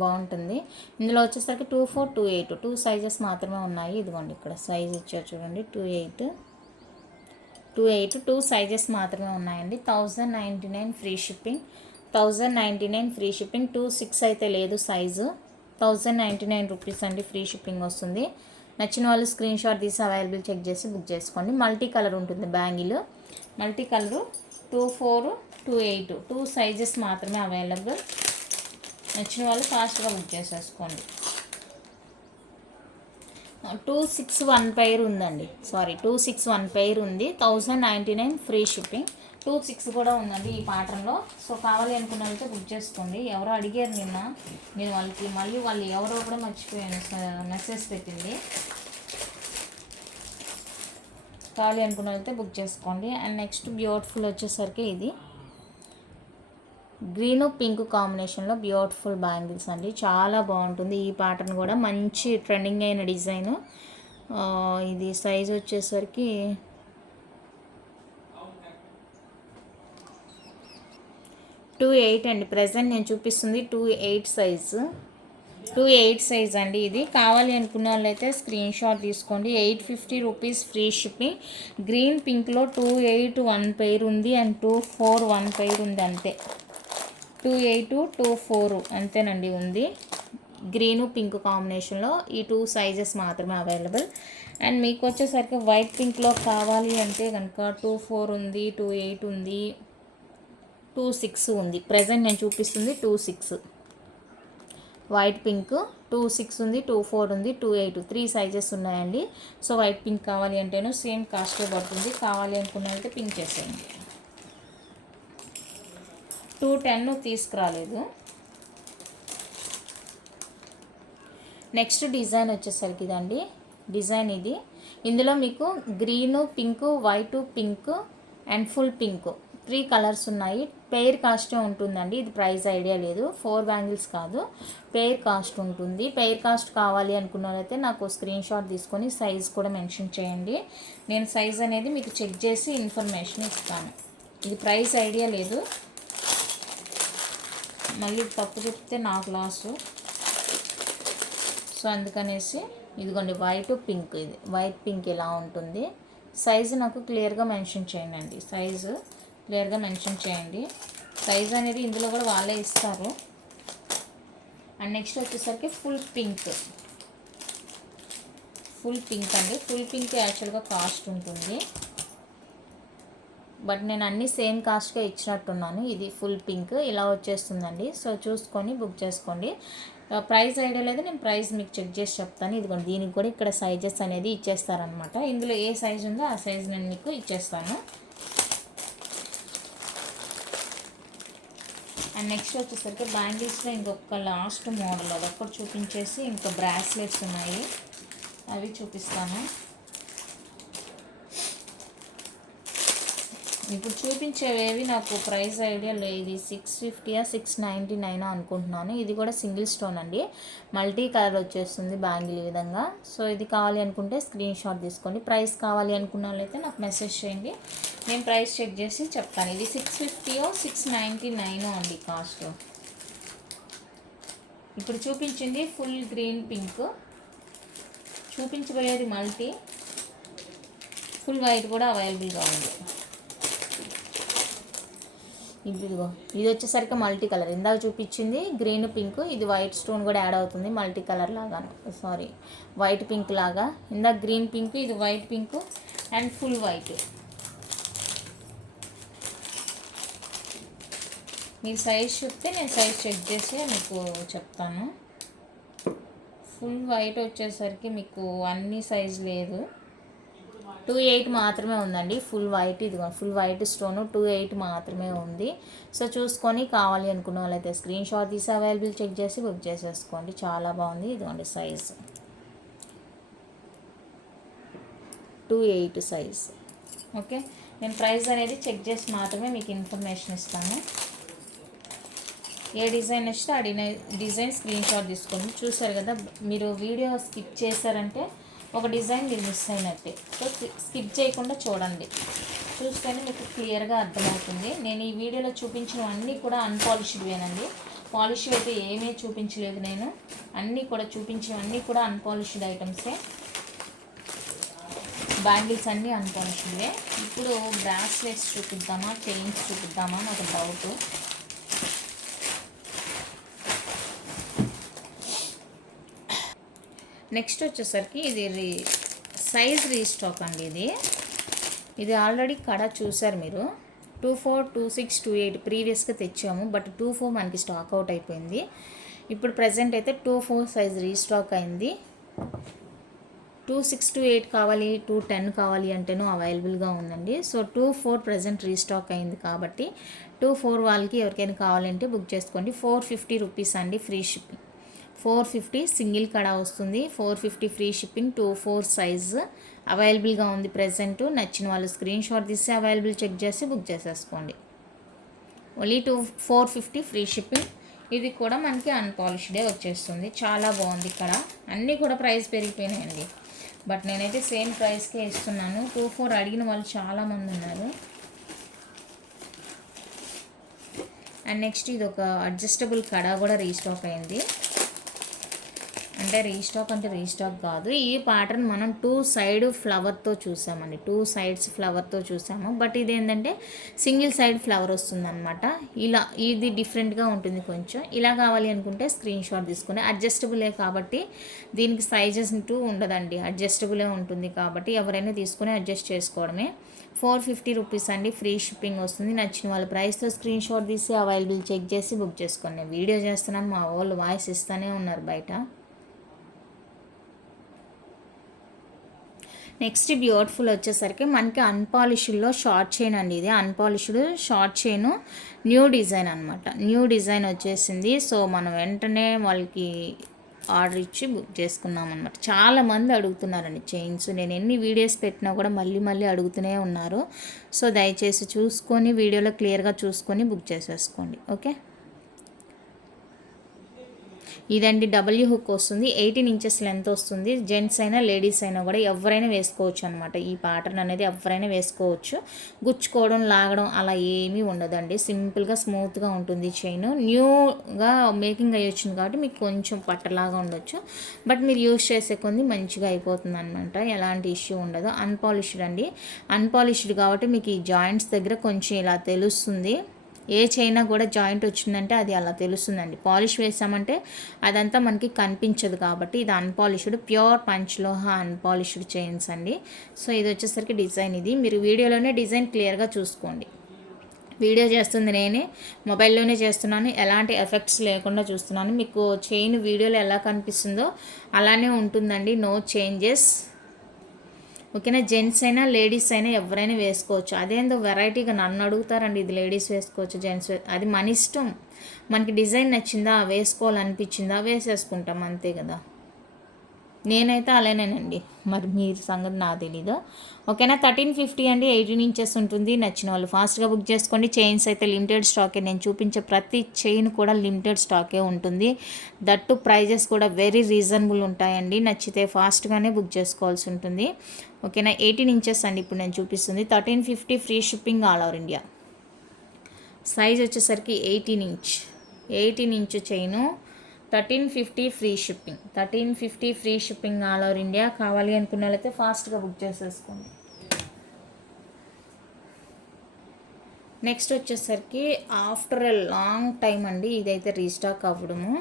బాగుంటుంది. ఇందులో వచ్చేసరికి 24, 28 2 సైజెస్ మాత్రమే ఉన్నాయి. ఇదిగోండి ఇక్కడ సైజ్ ఇచ్చారు చూడండి, 28, 2 సైజెస్ మాత్రమే ఉన్నాయండి. 1099 ఫ్రీ షిప్పింగ్. 1099 free shipping. 26 అయితే లేదు సైజు. 1099 రూపీస్ అండి, ఫ్రీ షిప్పింగ్ వస్తుంది. నచ్చిన వాళ్ళు స్క్రీన్ షాట్ తీసి అవైలబుల్ చెక్ చేసి బుక్ చేసుకోండి. మల్టీ కలర్ ఉంటుంది బ్యాంగిల్, మల్టీ కలరు. 24, 28 2 సైజెస్ మాత్రమే అవైలబుల్. నచ్చిన వాళ్ళు ఫాస్ట్గా బుక్ చేసేసుకోండి. 261 పెయిర్ ఉందండి, సారీ 261 పెయిర్ ఉంది, 1099 ఫ్రీ షిప్పింగ్. 26 కూడా ఉందండి ఈ ప్యాటర్న్లో. సో కావాలి అనుకున్న వాళ్ళతో బుక్ చేసుకోండి. ఎవరో అడిగారు నిన్న, నేను వాళ్ళకి మళ్ళీ వాళ్ళు ఎవరో కూడా మర్చిపోయాను, మెసేజ్ పెట్టింది. కావాలి అనుకున్న వాళ్ళతో బుక్ చేసుకోండి. అండ్ నెక్స్ట్ బ్యూటిఫుల్ వచ్చేసరికి ఇది గ్రీన్ పింక్ కాంబినేషన్లో బ్యూటిఫుల్ బ్యాంగిల్స్ అండి, చాలా బాగుంటుంది. ఈ ప్యాటర్న్ కూడా మంచి ట్రెండింగ్ అయిన డిజైను. ఇది సైజ్ వచ్చేసరికి 28 అండి. ప్రజెంట్ నేను చూపిస్తుంది 28 సైజు, 28 సైజ్ అండి. ఇది కావాలి అనుకున్న వాళ్ళైతే స్క్రీన్ షాట్ తీసుకోండి. 850 రూపీస్ ఫ్రీ షిప్పింగ్. గ్రీన్ పింక్లో 281 పెయిర్ ఉంది అండ్ 241 పెయిర్ ఉంది, అంతే. 2824 అంతేనండి ఉంది. గ్రీను పింక్ కాంబినేషన్లో ఈ 2 సైజెస్ మాత్రమే అవైలబుల్. అండ్ మీకు వచ్చేసరికి వైట్ పింక్లో కావాలి అంటే కనుక 24 ఉంది, 28 ఉంది, 26 ఉంది. ప్రజెంట్ నేను చూపిస్తుంది 26 వైట్ పింక్. 26 ఉంది, 24 ఉంది, 28 3 సైజెస్ ఉన్నాయండి. సో వైట్ పింక్ కావాలి అంటేనూ సేమ్ కాస్టే పడుతుంది. కావాలి అనుకున్నట్లయితే పింక్ చేసేయండి. 210 తీసుకురాలేదు. నెక్స్ట్ డిజైన్ వచ్చేసరికి ఇదండి డిజైన్. ఇది ఇందులో మీకు green pink, white, pink and full pink 3 colours ఉన్నాయి. పెయిర్ కాస్టే ఉంటుందండి. ఇది ప్రైస్ ఐడియా లేదు, 4 బ్యాంగిల్స్ కాదు, పెయిర్ కాస్ట్ ఉంటుంది. పెయిర్ కాస్ట్ కావాలి అనుకున్నట్లయితే నాకు స్క్రీన్ షాట్ తీసుకొని సైజ్ కూడా మెన్షన్ చేయండి. నేను సైజ్ అనేది మీకు చెక్ చేసి ఇన్ఫర్మేషన్ ఇస్తాను. ఇది ప్రైస్ ఐడియా లేదు, మళ్ళీ తప్పు చెప్తే నాకు లాసు. సో అందుకనేసి ఇదిగోండి వైట్ పింక్, ఇది వైట్ పింక్ ఇలా ఉంటుంది. సైజు నాకు క్లియర్గా మెన్షన్ చేయండి అండి, సైజు క్లియర్గా మెన్షన్ చేయండి. సైజ్ అనేది ఇందులో కూడా వాళ్ళే ఇస్తారు. అండ్ నెక్స్ట్ వచ్చేసరికి ఫుల్ పింక్, ఫుల్ పింక్ అండి. ఫుల్ పింక్ యాక్చువల్గా కాస్ట్ ఉంటుంది, బట్ నేను అన్నీ సేమ్ కాస్ట్గా ఇచ్చినట్టున్నాను. ఇది ఫుల్ పింక్ ఇలా వచ్చేస్తుందండి. సో చూసుకొని బుక్ చేసుకోండి. ప్రైస్ ఐడియా లేదు, నేను ప్రైస్ మీకు చెక్ చేసి చెప్తాను. ఇదిగోండి దీనికి కూడా ఇక్కడ సైజెస్ అనేది ఇచ్చేస్తారనమాట. ఇందులో ఏ సైజు ఉందో ఆ సైజు నేను మీకు ఇచ్చేస్తాను. అండ్ నెక్స్ట్ వచ్చేసరికి బ్యాంగిల్స్లో ఇంకొక లాస్ట్ మోడల్ అదొక్కటి చూపించేసి ఇంకా బ్రాస్లెట్స్ ఉన్నాయి, అవి చూపిస్తాను. ఇప్పుడు చూపించేవేవి నాకు ప్రైస్ ఐడియా లేదు. ఇది 650 699 అనుకుంటున్నాను. ఇది కూడా సింగిల్ స్టోన్ అండి, మల్టీ కలర్ వచ్చేస్తుంది బ్యాంగిల్ ఈ విధంగా. సో ఇది కావాలి అనుకుంటే స్క్రీన్ షాట్ తీసుకోండి. ప్రైస్ కావాలి అనుకున్న వాళ్ళైతే నాకు మెసేజ్ చేయండి, నేను ప్రైస్ చెక్ చేసి చెప్తాను. ఇది 650 699 అండి కాస్ట్. ఇప్పుడు చూపించింది ఫుల్ గ్రీన్ పింక్, చూపించబోయేది మల్టీ, ఫుల్ వైట్ కూడా అవైలబుల్గా ఉంది. ఇదిగో ఇది వచ్చేసరికి మల్టీ కలర్. ఇందాక చూపించింది గ్రీన్ పింక్, ఇది వైట్ స్టోన్ కూడా యాడ్ అవుతుంది మల్టీ కలర్ లాగాను, సారీ వైట్ పింక్ లాగా. ఇందాక గ్రీన్ పింక్, ఇది white pink and full white. మీరు సైజ్ చెప్తే నేను సైజ్ చెక్ చేసి మీకు చెప్తాను. ఫుల్ వైట్ వచ్చేసరికి మీకు అన్ని సైజ్ లేదు, 28 మాత్రమే ఉందండి ఫుల్ వైట్. ఇదిగో ఫుల్ వైట్ స్టోను 28 మాత్రమే ఉంది. సో చూసుకొని కావాలి అనుకున్న వాళ్ళైతే స్క్రీన్ షాట్ తీసి అవైలబుల్ చెక్ చేసి బుక్ చేసేసుకోండి. చాలా బాగుంది. ఇదిగోండి సైజ్ 28 సైజ్. ఓకే, నేను ప్రైస్ అనేది చెక్ చేసి మాత్రమే మీకు ఇన్ఫర్మేషన్ ఇస్తాను. ఏ డిజైన్ వస్తే ఆ డిజైన్ స్క్రీన్ షాట్ తీసుకోండి. చూసారు కదా, మీరు వీడియో స్కిప్ చేశారంటే ఒక డిజైన్ మీరు మిస్ అయినట్టే. సో స్కిప్ చేయకుండా చూడండి, చూస్తేనే మీకు క్లియర్గా అర్థమవుతుంది. నేను ఈ వీడియోలో చూపించినవన్నీ కూడా అన్పాలిష్డ్వేనండి, పాలిష్ అయితే ఏమీ చూపించలేదు నేను. అన్నీ కూడా చూపించినవన్నీ కూడా అన్పాలిష్డ్ ఐటమ్సే, బ్యాంగిల్స్ అన్నీ అన్పాలిష్డ్వే. ఇప్పుడు బ్రాస్లెట్స్ చూపిద్దామా చైన్స్ చూపిద్దామా అని ఒక డౌట్. నెక్స్ట్ వచ్చేసరికి ఇది సైజ్ రీస్టాక్ అండి. ఇది ఆల్రెడీ కడ చూసారు మీరు, 24, 26, 28 ప్రీవియస్గా తెచ్చాము, బట్ 24 మనకి స్టాక్ అవుట్ అయిపోయింది. ఇప్పుడు ప్రజెంట్ అయితే 24 సైజ్ రీస్టాక్ అయింది. 2 6 to 8 కావాలి, 2 10 కావాలి అంటేనూ అవైలబుల్గా ఉందండి. సో 2 4 ప్రజెంట్ రీస్టాక్ అయింది కాబట్టి 2 4 వాళ్ళకి ఎవరికైనా కావాలంటే బుక్ చేసుకోండి. 450 రూపీస్ అండి ఫ్రీ షిప్పింగ్. 450 సింగిల్ కడా వస్తుంది. 450 ఫ్రీ షిప్పింగ్. 2 4 సైజ్ అవైలబుల్గా ఉంది ప్రజెంట్. నచ్చిన వాళ్ళు స్క్రీన్ షాట్ తీసి అవైలబుల్ చెక్ చేసి బుక్ చేసేసుకోండి. Only 450 free shipping. ఇది కూడా మనకి అన్పాలిష్డే వచ్చేస్తుంది. చాలా బాగుంది. ఇక్కడ అన్నీ కూడా ప్రైస్ పెరిగిపోయినాయండి, బట్ నేనైతే సేమ్ ప్రైస్కే ఇస్తున్నాను. 2 4 అడిగిన వాళ్ళు చాలామంది ఉన్నారు. అండ్ నెక్స్ట్ ఇది ఒక అడ్జస్టబుల్ కడా కూడా రీస్టాక్ అయింది. అంటే రీస్టాక్ కాదు, ఈ ప్యాటర్న్ మనం 2 సైడ్ ఫ్లవర్తో చూసామండి. 2 సైడ్స్ ఫ్లవర్తో చూసాము, బట్ ఇది ఏంటంటే సింగిల్ సైడ్ ఫ్లవర్ వస్తుందన్నమాట. ఇలా ఇది డిఫరెంట్గా ఉంటుంది కొంచెం. ఇలా కావాలి అనుకుంటే స్క్రీన్ షాట్ తీసుకుని, అడ్జస్టబులే కాబట్టి దీనికి సైజెస్ అంటూ ఉండదండి, అడ్జస్టబులే ఉంటుంది కాబట్టి ఎవరైనా తీసుకుని అడ్జస్ట్ చేసుకోవడమే. 450 రూపీస్ అండి ఫ్రీ షిప్పింగ్ వస్తుంది. నచ్చిన వాళ్ళ ప్రైస్తో స్క్రీన్ షాట్ తీసి అవైలబుల్ చెక్ చేసి బుక్ చేసుకోండి. నేను వీడియో చేస్తున్నాను, మా వాళ్ళు వాయిస్ ఇస్తూనే ఉన్నారు బయట. నెక్స్ట్ బ్యూటిఫుల్ వచ్చేసరికి మనకి అన్పాలిష్డ్లో షార్ట్ చైన్ అండి. ఇది unpolished short chain, new design అనమాట. న్యూ డిజైన్ వచ్చేసింది. సో మనం వెంటనే వాళ్ళకి ఆర్డర్ ఇచ్చి బుక్ చేసుకున్నాం అనమాట. చాలామంది అడుగుతున్నారండి చైన్స్. నేను ఎన్ని వీడియోస్ పెట్టినా కూడా మళ్ళీ అడుగుతూనే ఉన్నారు. సో దయచేసి చూసుకొని వీడియోలో క్లియర్గా చూసుకొని బుక్ చేసేసుకోండి. ఓకే, ఇదండి డబ్ల్యూ హుక్ వస్తుంది. 18 ఇంచెస్ లెంత్ వస్తుంది. జెంట్స్ అయినా లేడీస్ అయినా కూడా ఎవరైనా వేసుకోవచ్చు అనమాట. ఈ ప్యాటర్న్ అనేది ఎవరైనా వేసుకోవచ్చు. గుచ్చుకోవడం, లాగడం అలా ఏమీ ఉండదండి. సింపుల్గా స్మూత్గా ఉంటుంది. చైన్ న్యూగా మేకింగ్ అయ్యి వచ్చింది కాబట్టి మీకు కొంచెం పట్టలాగా ఉండొచ్చు, బట్ మీరు యూజ్ చేసే కొంది మంచిగా అయిపోతుంది అనమాట. ఎలాంటి ఇష్యూ ఉండదు. అన్పాలిష్డ్ అండి. అన్పాలిష్డ్ కాబట్టి మీకు ఈ జాయింట్స్ దగ్గర కొంచెం ఇలా తెలుస్తుంది. ఏ చైనా కూడా జాయింట్ వచ్చిందంటే అది అలా తెలుస్తుందండి. పాలిష్ వేసామంటే అదంతా మనకి కనిపించదు కాబట్టి ఇది అన్పాలిష్డ్, ప్యూర్ పంచ్లోహ అన్పాలిష్డ్ చైన్స్ అండి. సో ఇది వచ్చేసరికి డిజైన్. ఇది మీరు వీడియోలోనే డిజైన్ క్లియర్గా చూసుకోండి. వీడియో చేస్తుంది నేనే, మొబైల్లోనే చేస్తున్నాను, ఎలాంటి ఎఫెక్ట్స్ లేకుండా చూస్తున్నాను. మీకు చైన్ వీడియోలో ఎలా కనిపిస్తుందో అలానే ఉంటుందండి, నో చేంజెస్. ఓకేనా, జెంట్స్ అయినా లేడీస్ అయినా ఎవరైనా వేసుకోవచ్చు. అదేందో వెరైటీగా నన్ను అడుగుతారండి, ఇది లేడీస్ వేసుకోవచ్చు, జెంట్స్ అది మన ఇష్టం. మనకి డిజైన్ నచ్చిందా, వేసుకోవాలనిపించిందా వేసేసుకుంటాం, అంతే కదా. నేనైతే అలానేనండి, మరి మీరు సంగతి నాకు తెలీదు. ఓకేనా, 1350 అండి. 18 ఇంచెస్ ఉంటుంది. నచ్చిన వాళ్ళు ఫాస్ట్గా బుక్ చేసుకోండి. చైన్స్ అయితే లిమిటెడ్ స్టాకే. నేను చూపించే ప్రతి చైన్ కూడా లిమిటెడ్ స్టాకే ఉంటుంది. దట్టు ప్రైజెస్ కూడా వెరీ రీజనబుల్ ఉంటాయండి. నచ్చితే ఫాస్ట్గానే బుక్ చేసుకోవాల్సి ఉంటుంది. ఓకేనా, 18 ఇంచెస్ అండి ఇప్పుడు నేను చూపిస్తుంది. 1350 free shipping all over India. Size వచ్చేసరికి 18 inch chain, 1350 free shipping. 1350 free shipping all over India. కావాలి అనుకున్న వాళ్ళైతే ఫాస్ట్గా బుక్ చేసేసుకోండి. నెక్స్ట్ వచ్చేసరికి ఆఫ్టర్ ఎ లాంగ్ టైం అండి ఇదైతే రీస్టాక్ అవ్వడము.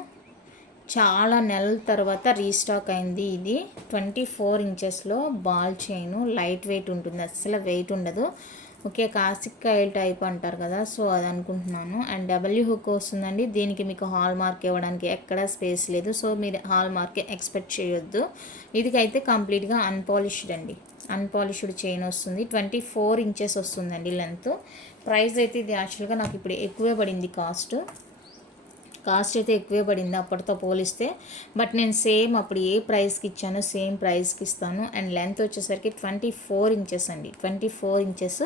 చాలా నెలల తర్వాత రీస్టాక్ అయింది. ఇది 24 ఇంచెస్లో బాల్ చైను, లైట్ వెయిట్ ఉంటుంది, అస్సలు వెయిట్ ఉండదు. ఓకే, కాసిక్కాయల్ టైప్ అంటారు కదా, సో అది అనుకుంటున్నాను. అండ్ డబ్ల్యూ హుక్ వస్తుందండి. దీనికి మీకు హాల్ మార్క్ ఇవ్వడానికి ఎక్కడా స్పేస్ లేదు, సో మీరు హాల్ మార్క్ ఎక్స్పెక్ట్ చేయొద్దు. ఇదికైతే కంప్లీట్గా అన్పాలిష్డ్ అండి. అన్పాలిష్డ్ చైన్ వస్తుంది. 24 ఇంచెస్ వస్తుందండి లెంత్. ప్రైస్ అయితే ఇది యాక్చువల్గా నాకు ఇప్పుడు ఎక్కువే పడింది. కాస్ట్ అయితే ఎక్కువే పడింది అప్పటితో పోలిస్తే, బట్ నేను సేమ్ అప్పుడు ఏ ప్రైస్కి ఇచ్చానో సేమ్ ప్రైస్కి ఇస్తాను. అండ్ లెంత్ వచ్చేసరికి 24 ఇంచెస్ అండి. 24 ఇంచెస్.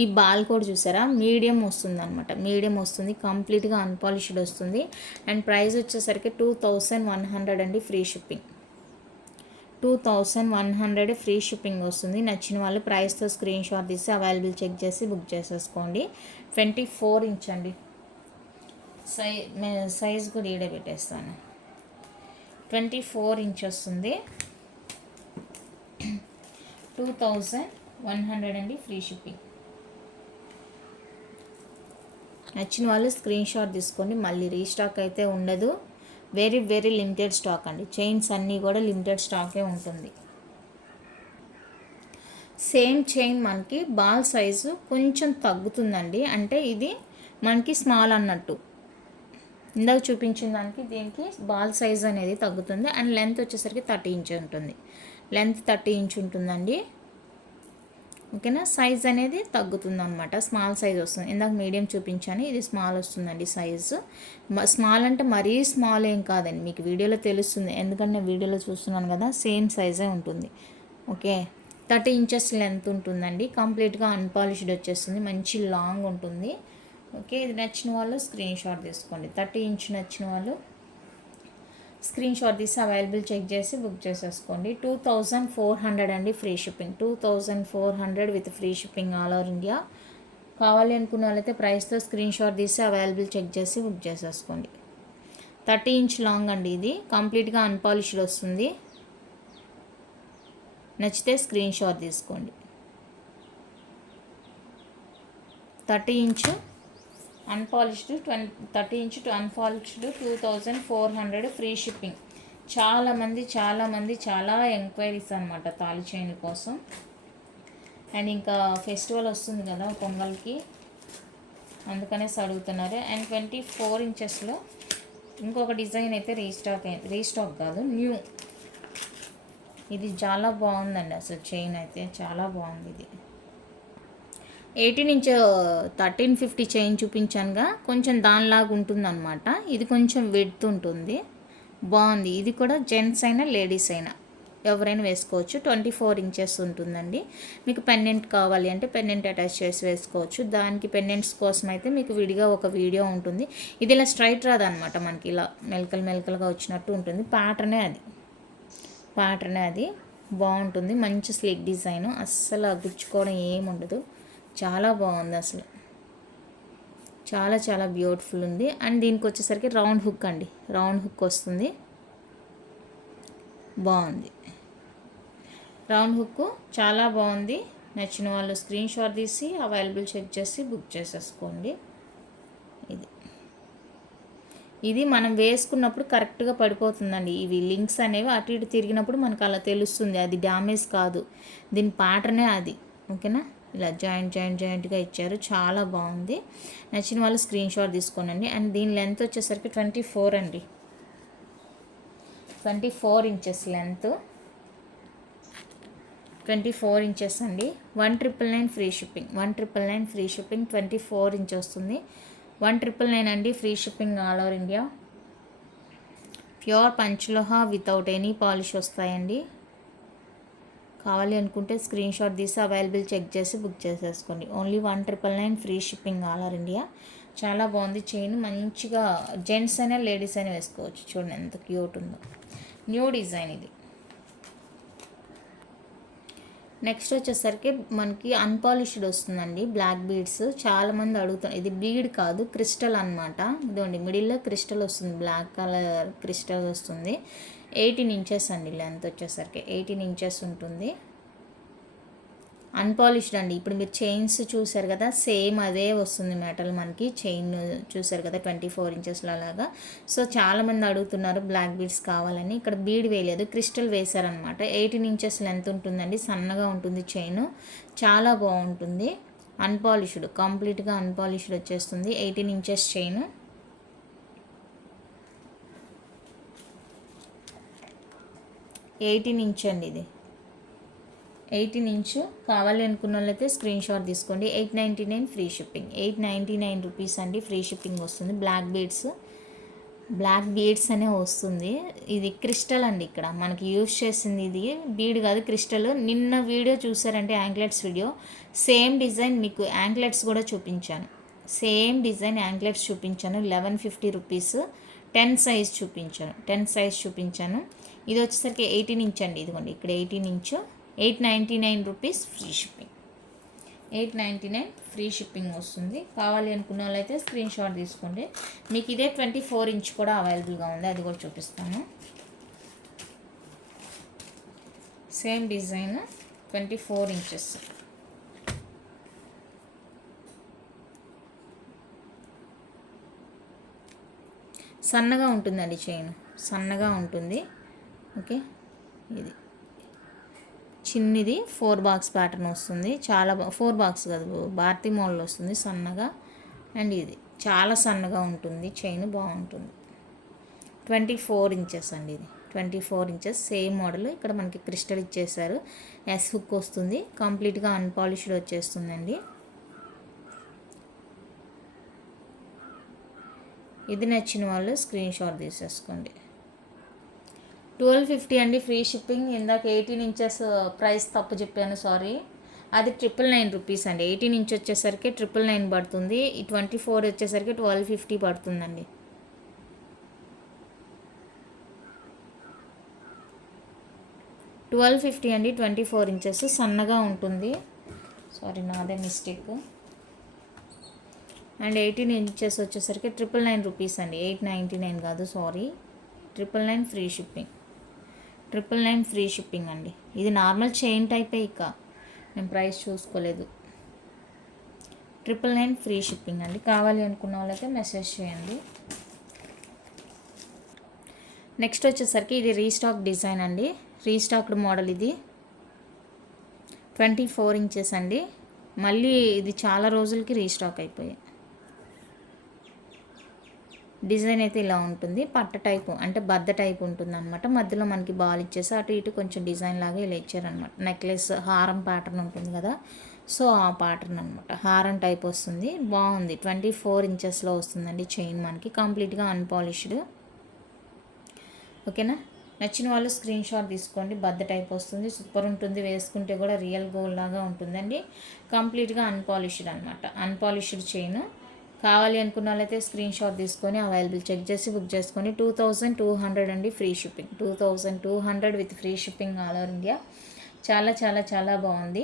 ఈ బాల్ కూడా చూసారా, మీడియం వస్తుంది అనమాట. మీడియం వస్తుంది, కంప్లీట్గా అన్పాలిష్డ్ వస్తుంది. అండ్ ప్రైస్ వచ్చేసరికి 2100 అండి ఫ్రీ షిప్పింగ్. 2100 ఫ్రీ షిప్పింగ్ వస్తుంది. నచ్చిన వాళ్ళు ప్రైస్తో స్క్రీన్ షాట్ తీసి అవైలబుల్ చెక్ చేసి బుక్ చేసేసుకోండి. 24 ఇంచ్ అండి. సైజ్ కూడా ఈడే పెట్టేస్తాను. 24 ఇంచ్ వస్తుంది. 2100 అండి ఫ్రీ షిప్పింగ్. నచ్చిన వాళ్ళు స్క్రీన్ షాట్ తీసుకోండి. మళ్ళీ రీస్టాక్ అయితే ఉండదు. వెరీ లిమిటెడ్ స్టాక్ అండి. చైన్స్ అన్నీ కూడా లిమిటెడ్ స్టాకే ఉంటుంది. సేమ్ చైన్ మనకి బాల్ సైజు కొంచెం తగ్గుతుందండి. అంటే ఇది మనకి స్మాల్ అన్నట్టు, ఇందాక చూపించిన దానికి దీనికి బాల్ సైజ్ అనేది తగ్గుతుంది. అండ్ లెంత్ వచ్చేసరికి 30 ఇంచ్ ఉంటుంది. లెంత్ 30 ఇంచ్ ఉంటుందండి. ఓకేనా. సైజ్ అనేది తగ్గుతుంది అనమాట, స్మాల్ సైజ్ వస్తుంది. ఇందాక మీడియం చూపించాను, ఇది స్మాల్ వస్తుందండి సైజు. స్మాల్ అంటే మరీ స్మాల్ ఏం కాదండి, మీకు వీడియోలో తెలుస్తుంది, ఎందుకంటే నేను వీడియోలో చూస్తున్నాను కదా, సేమ్ సైజే ఉంటుంది. ఓకే. 30 ఇంచెస్ లెంత్ ఉంటుందండి. కంప్లీట్గా అన్పాలిష్డ్ వచ్చేస్తుంది, మంచి లాంగ్ ఉంటుంది. ఓకే. ఇది నచ్చిన వాళ్ళు స్క్రీన్ షాట్ తీసుకోండి. 30 ఇంచ్ నచ్చిన వాళ్ళు స్క్రీన్ షాట్ తీసి అవైలబుల్ చెక్ చేసి బుక్ చేసేసుకోండి. 2400 అండి free shipping. 2400 with free shipping all over India. కావాలి అనుకున్న వాళ్ళైతే ప్రైస్తో స్క్రీన్ షాట్ తీసి అవైలబుల్ చెక్ చేసి బుక్ చేసేసుకోండి. 30 ఇంచ్ లాంగ్ అండి, ఇది కంప్లీట్గా అన్పాలిష్డ్ వస్తుంది. నచ్చితే స్క్రీన్ షాట్ తీసుకోండి. 30 inch unpolished 30 inch to unpolished 2400 free shipping. చాలామంది చాలా ఎంక్వైరీస్ అనమాట తాళి చైన్ల కోసం. అండ్ ఇంకా ఫెస్టివల్ వస్తుంది కదా పొంగల్కి, అందుకనేసి అడుగుతున్నారు. అండ్ 24 ఇంచెస్లో ఇంకొక డిజైన్ అయితే రీస్టాక్ కాదు, న్యూ. ఇది చాలా బాగుందండి, అసలు చైన్ అయితే చాలా బాగుంది. ఇది 18 ఇంచ్ 1350 చైన్ చూపించానుగా, కొంచెం దానిలాగా ఉంటుందన్నమాట. ఇది కొంచెం విడ్త్ ఉంటుంది, బాగుంది. ఇది కూడా జెంట్స్ అయినా లేడీస్ అయినా ఎవరైనా వేసుకోవచ్చు. 24 ఇంచెస్ ఉంటుందండి. మీకు పెండెంట్ కావాలి అంటే పెండెంట్ అటాచ్ చేసి వేసుకోవచ్చు. దానికి పెండెంట్స్ కోసం అయితే మీకు విడిగా ఒక వీడియో ఉంటుంది. ఇది ఇలా స్ట్రైట్ రాదనమాట, మనకి ఇలా మెలకలుగా వచ్చినట్టు ఉంటుంది. ప్యాటర్నే అది బాగుంటుంది. మంచి స్లిక్ డిజైన్, అస్సలు గుచ్చుకోవడం ఏముండదు, చాలా బాగుంది అసలు, చాలా బ్యూటిఫుల్ ఉంది. అండ్ దీనికి వచ్చేసరికి రౌండ్ హుక్ అండి, రౌండ్ హుక్ వస్తుంది, బాగుంది. రౌండ్ హుక్ చాలా బాగుంది. నచ్చిన వాళ్ళు స్క్రీన్ షాట్ తీసి అవైలబుల్ చెక్ చేసి బుక్ చేసేసుకోండి. ఇది మనం వేసుకున్నప్పుడు కరెక్ట్గా పడిపోతుందండి. ఇవి లింక్స్ అనేవి అటు ఇటు తిరిగినప్పుడు మనకు అలా తెలుస్తుంది, అది డ్యామేజ్ కాదు. దీని ప్యాటర్నే అది. ఓకేనా. ఇలా జాయింట్గా ఇచ్చారు, చాలా బాగుంది. నచ్చిన వాళ్ళు స్క్రీన్ షాట్ తీసుకోనండి. అండ్ దీని లెంత్ వచ్చేసరికి 24 అండి, 24 ఇంచెస్ లెంత్, 24 ఇంచెస్ అండి. 1999 free shipping, 1999 free shipping. 24 inch వస్తుంది, 1999 అండి free shipping all over India. Pure పంచలోహ without any polish వస్తాయండి. కావాలి అనుకుంటే స్క్రీన్ షాట్ తీసి అవైలబుల్ చెక్ చేసి బుక్ చేసేసుకోండి. Only 1999 free shipping all over India. చాలా బాగుంది చైన్, మంచిగా జెంట్స్ అయినా లేడీస్ అయినా వేసుకోవచ్చు. చూడండి ఎంత క్యూట్ ఉందో, న్యూ డిజైన్ ఇది. నెక్స్ట్ వచ్చేసరికి మనకి అన్పాలిష్డ్ వస్తుందండి, బ్లాక్ బీడ్స్. చాలామంది అడుగుతారు, ఇది బీడ్ కాదు క్రిస్టల్ అనమాట. ఇదిగోండి మిడిల్లో క్రిస్టల్ వస్తుంది, బ్లాక్ కలర్ క్రిస్టల్ వస్తుంది. 18 ఇంచెస్ అండి లెంత్ వచ్చేసరికి, 18 ఇంచెస్ ఉంటుంది. అన్పాలిష్డ్ అండి. ఇప్పుడు మీరు చైన్స్ చూసారు కదా, సేమ్ అదే వస్తుంది మెటల్. మనకి చైన్ చూసారు కదా 24 ఇంచెస్లో అలాగా. సో చాలామంది అడుగుతున్నారు బ్లాక్ బీడ్స్ కావాలని. ఇక్కడ బీడ్ వేయలేదు, క్రిస్టల్ వేశారనమాట. 18 ఇంచెస్ లెంత్ ఉంటుందండి, సన్నగా ఉంటుంది చైన్, చాలా బాగుంటుంది. అన్పాలిష్డ్, కంప్లీట్గా అన్పాలిష్డ్ వచ్చేస్తుంది. 18 ఇంచెస్ చైన్. 18 ఇంచ్ అండి ఇది, 18 ఇంచు. కావాలి అనుకున్న వాళ్ళైతే స్క్రీన్ షాట్ తీసుకోండి. 899 ఫ్రీ షిప్పింగ్, 899 రూపీస్ అండి ఫ్రీ షిప్పింగ్ వస్తుంది. బ్లాక్ బీడ్స్ అనే వస్తుంది. ఇది క్రిస్టల్ అండి, ఇక్కడ మనకి యూజ్ చేసింది ఇది బీడ్ కాదు క్రిస్టల్. నిన్న వీడియో చూసారంటే యాంక్లెట్స్ వీడియో, సేమ్ డిజైన్ మీకు యాంక్లెట్స్ కూడా చూపించాను, సేమ్ డిజైన్ యాంక్లెట్స్ చూపించాను. 1150 రూపీస్. 10 సైజ్ చూపించాను. ఇది వచ్చేసరికి 18 ఇంచ్ అండి, ఇదిగోండి ఇక్కడ 18 inch. 899 rupees free shipping, 899 free shipping వస్తుంది. కావాలి అనుకున్న వాళ్ళైతే స్క్రీన్ షాట్ తీసుకోండి. మీకు ఇదే 24 ఇంచ్ కూడా అవైలబుల్గా ఉంది, అది కూడా చూపిస్తాను. Same design 24 inches. సన్నగా ఉంటుందండి చైన్, సన్నగా ఉంటుంది. ఓకే. ఇది చిన్నది 4 బాక్స్ ప్యాటర్న్ వస్తుంది, చాలా 4 బాక్స్ కాదు భారతీ మోడల్ వస్తుంది సన్నగా. అండ్ ఇది చాలా సన్నగా ఉంటుంది చైన్, బాగుంటుంది. 24 ఇంచెస్ అండి ఇది. 24 ఇంచెస్ సేమ్ మోడల్. ఇక్కడ మనకి క్రిస్టల్ ఇచ్చేసారు, ఎస్ హుక్ వస్తుంది, కంప్లీట్గా అన్పాలిష్డ్ వచ్చేస్తుందండి. ఇది నచ్చిన వాళ్ళు స్క్రీన్ షాట్ తీసేసుకోండి. 1250 అండి ఫ్రీ షిప్పింగ్. ఇందాక 18 ఇంచెస్ ప్రైస్ తప్పు చెప్పాను, సారీ. అది 999 రూపీస్ అండి. 18 ఇంచ్ వచ్చేసరికి 999 పడుతుంది. ఈ 24 వచ్చేసరికి 1250 పడుతుందండి. $1250 అండి. 24 ఇంచెస్ సన్నగా ఉంటుంది, సారీ నాదే మిస్టేక్. అండ్ 18 ఇంచెస్ వచ్చేసరికి 999 రూపీస్ అండి. 899 కాదు, sorry. 999 free shipping. 999 free shipping అండి. ఇది నార్మల్ చైన్ టైపే, ఇక నేను ప్రైస్ చూసుకోలేదు. 999 ఫ్రీ షిప్పింగ్ అండి. కావాలి అనుకున్న వాళ్ళైతే మెసేజ్ చేయండి. నెక్స్ట్ వచ్చేసరికి ఇది రీస్టాక్ డిజైన్ అండి, రీస్టాక్డ్ మోడల్. ఇది 24 ఇంచెస్ అండి. మళ్ళీ ఇది చాలా రోజులకి రీస్టాక్ అయిపోయాయి. డిజైన్ అయితే ఇలా ఉంటుంది, పట్ట టైపు అంటే బద్ద టైప్ ఉంటుంది అనమాట. మధ్యలో మనకి బాల్ ఇచ్చేసి అటు ఇటు కొంచెం డిజైన్ లాగా ఇలా ఇచ్చారనమాట. నెక్లెస్ హారం ప్యాటర్న్ ఉంటుంది కదా, సో ఆ ప్యాటర్న్ అనమాట. హారం టైప్ వస్తుంది, బాగుంది. 24 ఇంచెస్లో వస్తుందండి చైన్ మనకి, కంప్లీట్గా అన్పాలిష్డ్. ఓకేనా, నచ్చిన వాళ్ళు స్క్రీన్ షాట్ తీసుకోండి. బద్ద టైప్ వస్తుంది, సూపర్ ఉంటుంది. వేసుకుంటే కూడా రియల్ గోల్డ్ లాగా ఉంటుందండి. కంప్లీట్గా అన్పాలిష్డ్ అనమాట, అన్పాలిష్డ్ చైన్. కావాలి అనుకున్న వాళ్ళైతే స్క్రీన్ షాట్ తీసుకొని అవైలబుల్ చెక్ చేసి బుక్ చేసుకొని 2200 అండి free shipping. 2200 with free shipping all over India. చాలా చాలా చాలా బాగుంది,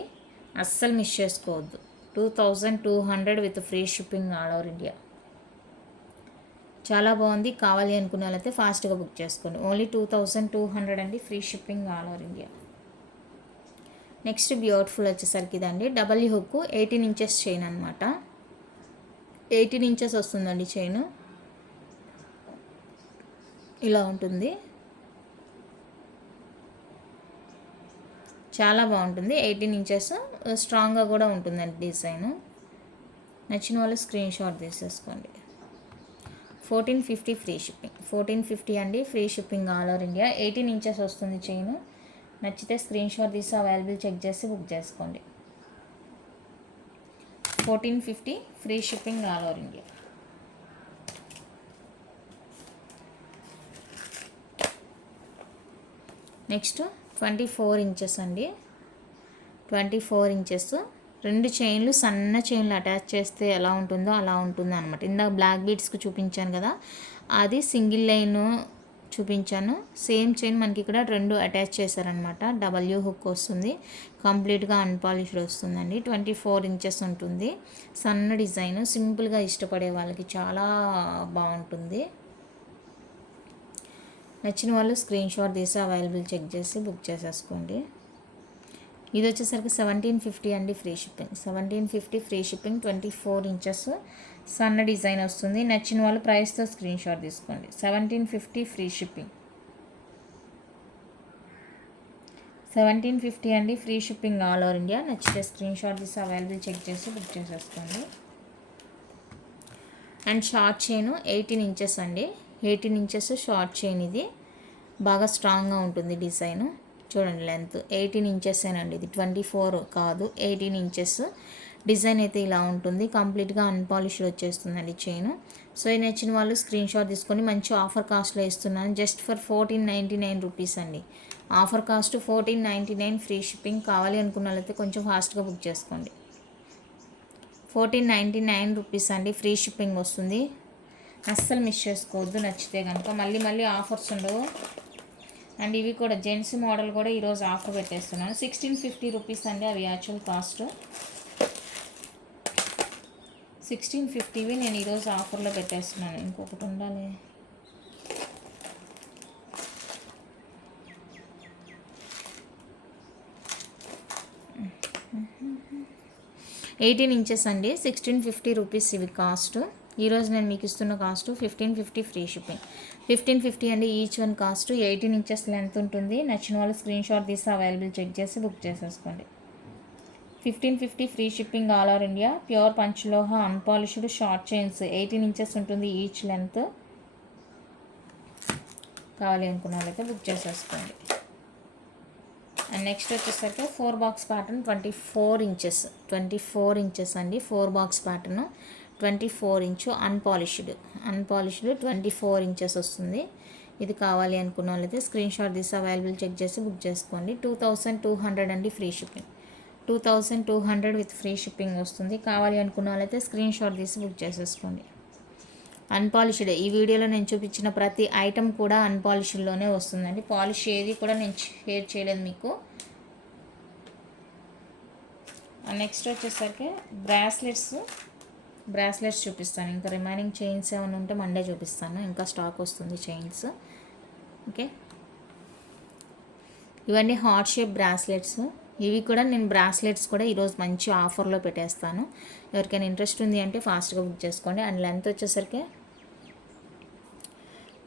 అస్సలు మిస్ చేసుకోవద్దు. 2200 with free shipping all over India. చాలా బాగుంది. కావాలి అనుకున్న వాళ్ళైతే ఫాస్ట్గా బుక్ చేసుకోండి. ఓన్లీ 2200 అండి free shipping all over India. Next beautiful వచ్చేసరికి ఇదండి, డబల్ హుక్ 18 ఇంచెస్ చైన్ అనమాట. 18 ఇంచెస్ వస్తుందండి చైన్, ఇలా ఉంటుంది. చాలా బాగుంటుంది. 18 ఇంచెస్ స్ట్రాంగ్గా కూడా ఉంటుందండి డిజైన్. నచ్చిన వాళ్ళు స్క్రీన్ షాట్ తీసేసుకోండి. 1450 ఫ్రీ షిప్పింగ్. 1450 అండి free shipping all over India. 18 inches వస్తుంది చైన్. నచ్చితే స్క్రీన్ షాట్ తీసి అవైలబుల్ చెక్ చేసి బుక్ చేసుకోండి. 1450 free shipping all over India. Next 24 inches అండి. 24 ఇంచెస్ రెండు చైన్లు, సన్న చైన్లు అటాచ్ చేస్తే ఎలా ఉంటుందో అలా ఉంటుంది అనమాట. ఇందాక బ్లాక్ బీడ్స్కి చూపించాను కదా, అది సింగిల్ లైన్ చూపించాను. సేమ్ చైన్ మనకి ఇక్కడ రెండు అటాచ్ చేశారనమాట. డబ్ల్యూ హుక్ వస్తుంది, కంప్లీట్గా అన్పాలిష్డ్ వస్తుందండి. 24 ఇంచెస్ ఉంటుంది. సన్న డిజైన్, సింపుల్గా ఇష్టపడే వాళ్ళకి చాలా బాగుంటుంది. నచ్చిన వాళ్ళు స్క్రీన్ షాట్ తీసి అవైలబుల్ చెక్ చేసి బుక్ చేసేసుకోండి. ఇది వచ్చేసరికి 1750 అండి free shipping. 1750 free shipping. 24 inches సన్న డిజైన్ వస్తుంది. నచ్చిన వాళ్ళు ప్రైస్తో స్క్రీన్ షాట్ తీసుకోండి. 1750 ఫ్రీ షిప్పింగ్. 1750 అండి free shipping all over India. నచ్చితే స్క్రీన్ షాట్ తీసి అవైలబుల్ చెక్ చేసి బుక్ చేసేసుకోండి. అండ్ షార్ట్ చైన్ 18 ఇంచెస్ అండి. 18 ఇంచెస్ షార్ట్ చైన్. ఇది బాగా స్ట్రాంగ్గా ఉంటుంది డిజైన్. చూడండి లెంత్ 18 ఇంచెసేనండి. ఇది 24 కాదు, 18 ఇంచెస్. డిజైన్ అయితే ఇలా ఉంటుంది, కంప్లీట్గా అన్పాలిష్డ్ వచ్చేస్తుందండి చైన్. సో ఇది నచ్చిన వాళ్ళు స్క్రీన్ షాట్ తీసుకొని, మంచి ఆఫర్ కాస్ట్లో ఇస్తున్నాను. జస్ట్ ఫర్ 1499 రూపీస్ అండి. Offer cost 1499 free shipping. కావాలి అనుకున్న వాళ్ళైతే కొంచెం ఫాస్ట్గా బుక్ చేసుకోండి. 1499 రూపీస్ అండి ఫ్రీ షిప్పింగ్ వస్తుంది. అస్సలు మిస్ చేసుకోవద్దు. నచ్చితే కనుక మళ్ళీ మళ్ళీ ఆఫర్స్ ఉండవు. అండ్ ఇవి కూడా జెంట్స్ మోడల్ కూడా ఈరోజు ఆఫర్ పెట్టేస్తున్నాను. 1650 రూపీస్ అండి అవి యాక్చువల్ కాస్ట్. 1650వి నేను ఈరోజు ఆఫర్లో పెట్టేస్తున్నాను. ఇంకొకటి ఉండాలి. ఎయిటీన్ ఇంచెస్ అండి. 1650 రూపీస్ ఇవి కాస్ట్. ఈరోజు నేను మీకు ఇస్తున్న కాస్ట్ 1550 ఫ్రీ షిప్పింగ్. 1550 అండి each one cost. 18 inches length ఉంటుంది. నచ్చిన వాళ్ళు స్క్రీన్ షాట్ తీసి అవైలబుల్ చెక్ చేసి బుక్ చేసేసుకోండి. 1550 free shipping all over India. Pure panchaloha unpolished short chains. 18 inches ఉంటుంది ఈచ్ లెంత్. కావాలి అనుకున్న వాళ్ళైతే బుక్ చేసేసుకోండి. అండ్ నెక్స్ట్ వచ్చేసరికి 4 బాక్స్ ప్యాటర్న్ 24 ఇంచెస్ అండి. 4 box pattern 24 inch unpolished 24 inches వస్తుంది. ఇది కావాలి అనుకున్న వాళ్ళైతే స్క్రీన్ షాట్ తీసి అవైలబుల్ చెక్ చేసి బుక్ చేసుకోండి. 2200 అండి free shipping. 2200 with free shipping వస్తుంది. కావాలి అనుకున్న వాళ్ళైతే స్క్రీన్ షాట్ తీసి బుక్ చేసేసుకోండి. అన్పాలిష్డ్ ఈ వీడియోలో నేను చూపించిన ప్రతి ఐటమ్ కూడా అన్పాలిష్డ్లోనే వస్తుందండి. పాలిష్ ఏది కూడా నేను షేర్ చేయలేదు మీకు. నెక్స్ట్ వచ్చేసరికి బ్రాస్లెట్స్ చూపిస్తాను. ఇంకా రిమైనింగ్ చైన్స్ ఏమైనా ఉంటే మండే చూపిస్తాను. ఇంకా స్టాక్ వస్తుంది చైన్స్. ఓకే, ఇవన్నీ హార్ట్ షేప్ బ్రాస్లెట్స్. ఇవి కూడా నేను బ్రాస్లెట్స్ కూడా ఈరోజు మంచి ఆఫర్లో పెట్టేస్తాను. ఎవరికైనా ఇంట్రెస్ట్ ఉంది అంటే ఫాస్ట్గా బుక్ చేసుకోండి. అండ్ లెంత్ వచ్చేసరికి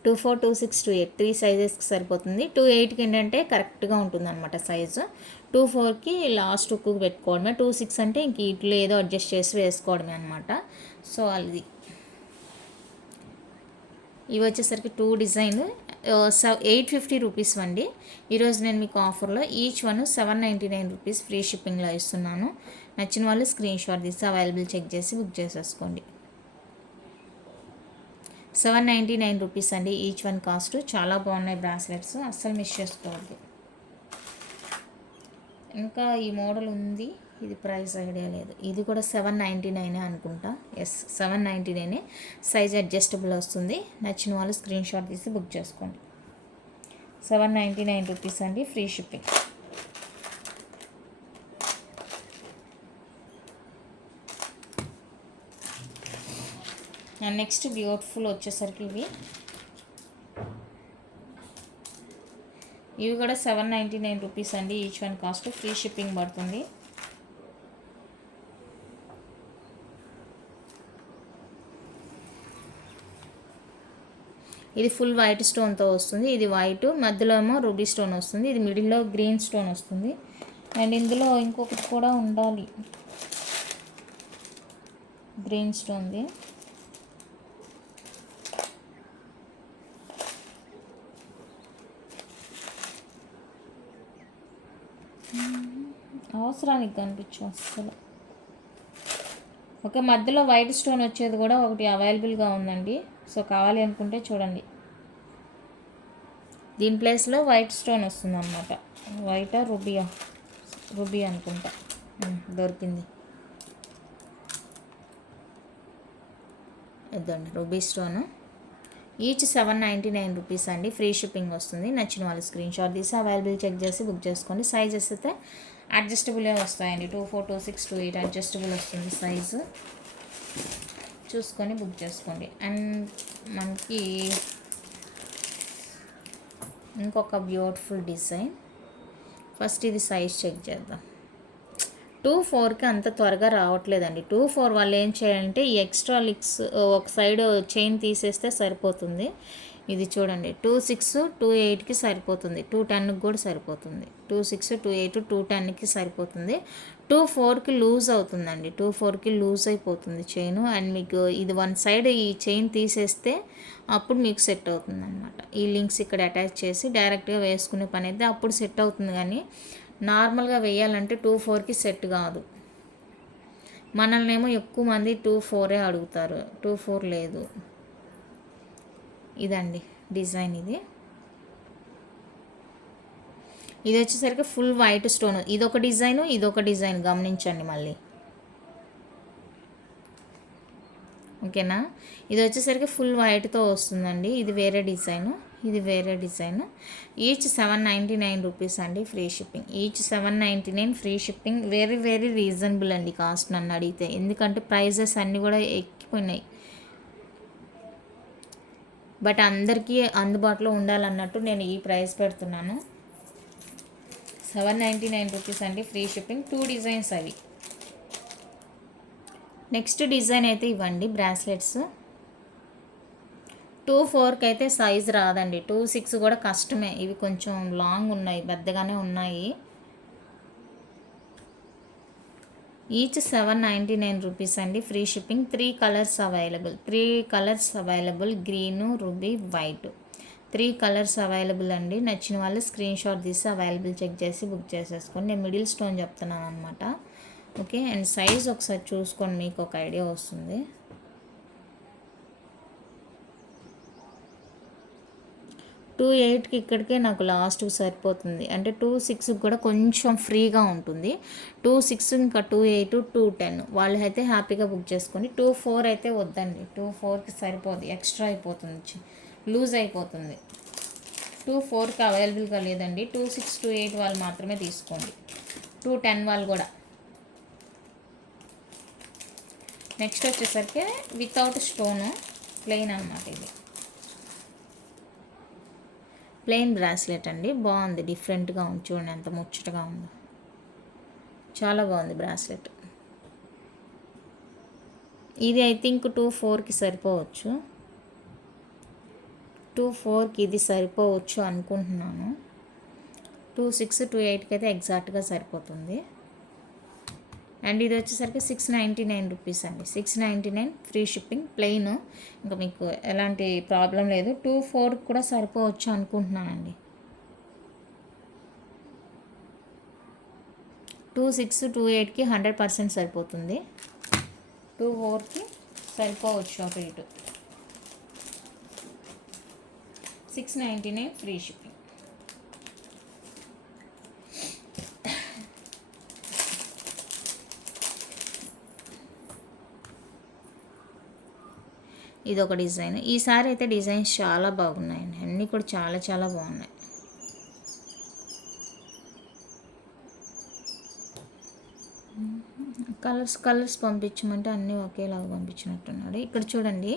24, 26, 28 3 సైజెస్కి సరిపోతుంది. 28కి ఏంటంటే కరెక్ట్గా ఉంటుంది అనమాట సైజు. 24కి లాస్ట్ హుక్కు పెట్టుకోవడమే. 26 అంటే ఇంక ఇట్లో ఏదో అడ్జస్ట్ చేసి వేసుకోవడమే అనమాట. సో అది ఇవి వచ్చేసరికి 2 డిజైన్ 850 రూపీస్ అండి. ఈరోజు నేను మీకు ఆఫర్లో ఈచ్ వన్ 799 రూపీస్ ఫ్రీ షిప్పింగ్లో ఇస్తున్నాను. నచ్చిన వాళ్ళు స్క్రీన్ షాట్ తీసి అవైలబుల్ చెక్ చేసి బుక్ చేసేసుకోండి. 799 రూపీస్ అండి ఈచ్ వన్ కాస్ట్. చాలా బాగున్నాయి బ్రాస్లెట్స్, అస్సలు మిస్ చేసుకోవద్దు. ఇంకా ఈ మోడల్ ఉంది, ఇది ప్రైస్ ఐడియా లేదు. ఇది కూడా 799 అనుకుంటా. ఎస్ 799. సైజ్ అడ్జస్టబుల్ వస్తుంది. నచ్చిన వాళ్ళు స్క్రీన్ షాట్ తీసి బుక్ చేసుకోండి. 799 రూపీస్ అండి free shipping. And next beautiful వచ్చేసరికి ఇవి కూడా 799 రూపీస్ అండి each one cost. Free shipping పడుతుంది. ఇది ఫుల్ వైట్ స్టోన్తో వస్తుంది. ఇది వైట్, మధ్యలో ఏమో రూబీ స్టోన్ వస్తుంది. ఇది మిడిల్లో గ్రీన్ స్టోన్ వస్తుంది. అండ్ ఇందులో ఇంకొకటి కూడా ఉండాలి, గ్రీన్ స్టోన్ది. అవసరానికి కనిపించు అస్సలు. ఓకే, మధ్యలో వైట్ స్టోన్ వచ్చేది కూడా ఒకటి అవైలబుల్గా ఉందండి. సో కావాలి అనుకుంటే చూడండి. దీని ప్లేస్లో వైట్ స్టోన్ వస్తుంది అన్నమాట. వైటా రూబీ అనుకుంటా. దొరికింది, ఇద్దండి రూబీ స్టోన్. ఈచ్ 799 రూపీస్ అండి. ఫ్రీ షిప్పింగ్ వస్తుంది. నచ్చిన వాళ్ళు స్క్రీన్ షాట్ తీసి అవైలబుల్ చెక్ చేసి బుక్ చేసుకోండి. సైజెస్ అయితే అడ్జస్టబులే వస్తాయండి. 24, 26, 28 అడ్జస్టబుల్ వస్తుంది సైజు. చూసుకొని బుక్ చేసుకోండి. అండ్ మనకి ఇంకొక బ్యూటిఫుల్ డిజైన్. ఫస్ట్ ఇది సైజ్ చెక్ చేద్దాం. 24కి అంత త్వరగా రావట్లేదండి. 24 వాళ్ళు ఏం చేయాలంటే ఈ ఎక్స్ట్రా లిక్స్ ఒక సైడ్ చైన్ తీసేస్తే సరిపోతుంది. ఇది చూడండి 26, 28కి సరిపోతుంది. 210కి కూడా సరిపోతుంది. 26, 28, 210కి సరిపోతుంది. 24కి లూజ్ అవుతుందండి. 24కి లూజ్ అయిపోతుంది చైన్. అండ్ మీకు ఇది వన్ సైడ్ ఈ చైన్ తీసేస్తే అప్పుడు మీకు సెట్ అవుతుంది అనమాట. ఈ లింక్స్ ఇక్కడ అటాచ్ చేసి డైరెక్ట్గా వేసుకునే పని అయితే అప్పుడు సెట్ అవుతుంది. కానీ నార్మల్గా వేయాలంటే 24కి సెట్ కాదు. మనల్ని ఏమో ఎక్కువ మంది 24 అడుగుతారు. 24 లేదు. ఇదండి డిజైన్. ఇది వచ్చేసరికి ఫుల్ వైట్ స్టోన్. ఇదొక డిజైన్ గమనించండి మళ్ళీ. ఓకేనా, ఇది వచ్చేసరికి ఫుల్ వైట్తో వస్తుందండి. ఇది వేరే డిజైను, ఇది వేరే డిజైన్. ఈచ్ 799 రూపీస్ అండి free shipping. Each 799 free shipping. Very very reasonable అండి కాస్ట్ నన్ను అడిగితే. ఎందుకంటే ప్రైజెస్ అన్నీ కూడా ఎక్కిపోయినాయి. బట్ అందరికీ అందుబాటులో ఉండాలన్నట్టు నేను ఈ ప్రైస్ పెడుతున్నాను. 799 రూపీస్ అండి ఫ్రీ షిప్పింగ్. 2 డిజైన్స్ అవి. నెక్స్ట్ డిజైన్ అయితే ఇవ్వండి బ్రాస్లెట్స్. 24కి అయితే సైజ్ రాదండి. 26 కూడా కష్టమే. ఇవి కొంచెం లాంగ్ ఉన్నాయి, పెద్దగానే ఉన్నాయి. ఈచ్ 799 రూపీస్ అండి free shipping. 3 colours available. Green, ruby, white. 3 colours available అండి. నచ్చిన వాళ్ళు స్క్రీన్ షాట్ తీసి అవైలబుల్ చెక్ చేసి బుక్ చేసేసుకోండి. నేను మిడిల్ స్టోన్ చెప్తున్నాను అనమాట. ఓకే, అండ్ సైజ్ ఒకసారి చూసుకోండి, మీకు ఒక ఐడియా వస్తుంది. 2.8కి ఇక్కడికే నాకు లాస్ట్ సరిపోతుంది. అంటే 2.6 కూడా కొంచెం ఫ్రీగా ఉంటుంది. 2.6 ఇంకా 2.8 2.10 వాళ్ళు అయితే హ్యాపీగా బుక్ చేసుకోండి. 2.4 అయితే వద్దండి. 2.4కి సరిపోదు, ఎక్స్ట్రా అయిపోతుంది, లూజ్ అయిపోతుంది. 2.4కి అవైలబుల్గా లేదండి. 2.6 2.8 వాళ్ళు మాత్రమే తీసుకోండి. 2.10 వాళ్ళు కూడా. నెక్స్ట్ వచ్చేసరికి వితౌట్ స్టోను ప్లెయిన్ అనమాట. ఇది ప్లెయిన్ బ్రాస్లెట్ అండి. బాగుంది, డిఫరెంట్గా ఉంది. చూడండి ఎంత ముచ్చటగా ఉందో, చాలా బాగుంది బ్రాస్లెట్. ఇది ఐ థింక్ 2.4కి సరిపోవచ్చు. 2.4కి ఇది సరిపోవచ్చు అనుకుంటున్నాను. 2.6 2.8కి అయితే ఎగ్జాక్ట్గా సరిపోతుంది. అండ్ ఇది వచ్చేసరికి 699 రూపీస్ అండి. 699 ఫ్రీ షిప్పింగ్, ప్లెయిన్. ఇంకా మీకు ఎలాంటి ప్రాబ్లం లేదు. 2.4కి కూడా సరిపోవచ్చు అనుకుంటున్నానండి. 2.6 2.8కి 100% సరిపోతుంది. 2.4కి సరిపోవచ్చు అటు ఇటు. 699 ఫ్రీ షిప్పింగ్. ఇది ఒక డిజైన్. ఈసారి అయితే డిజైన్స్ చాలా బాగున్నాయండి, అన్నీ కూడా చాలా చాలా బాగున్నాయి. కలర్స్ పంపించమంటే అన్నీ ఒకేలాగా పంపించినట్టున్నాడు. ఇక్కడ చూడండి,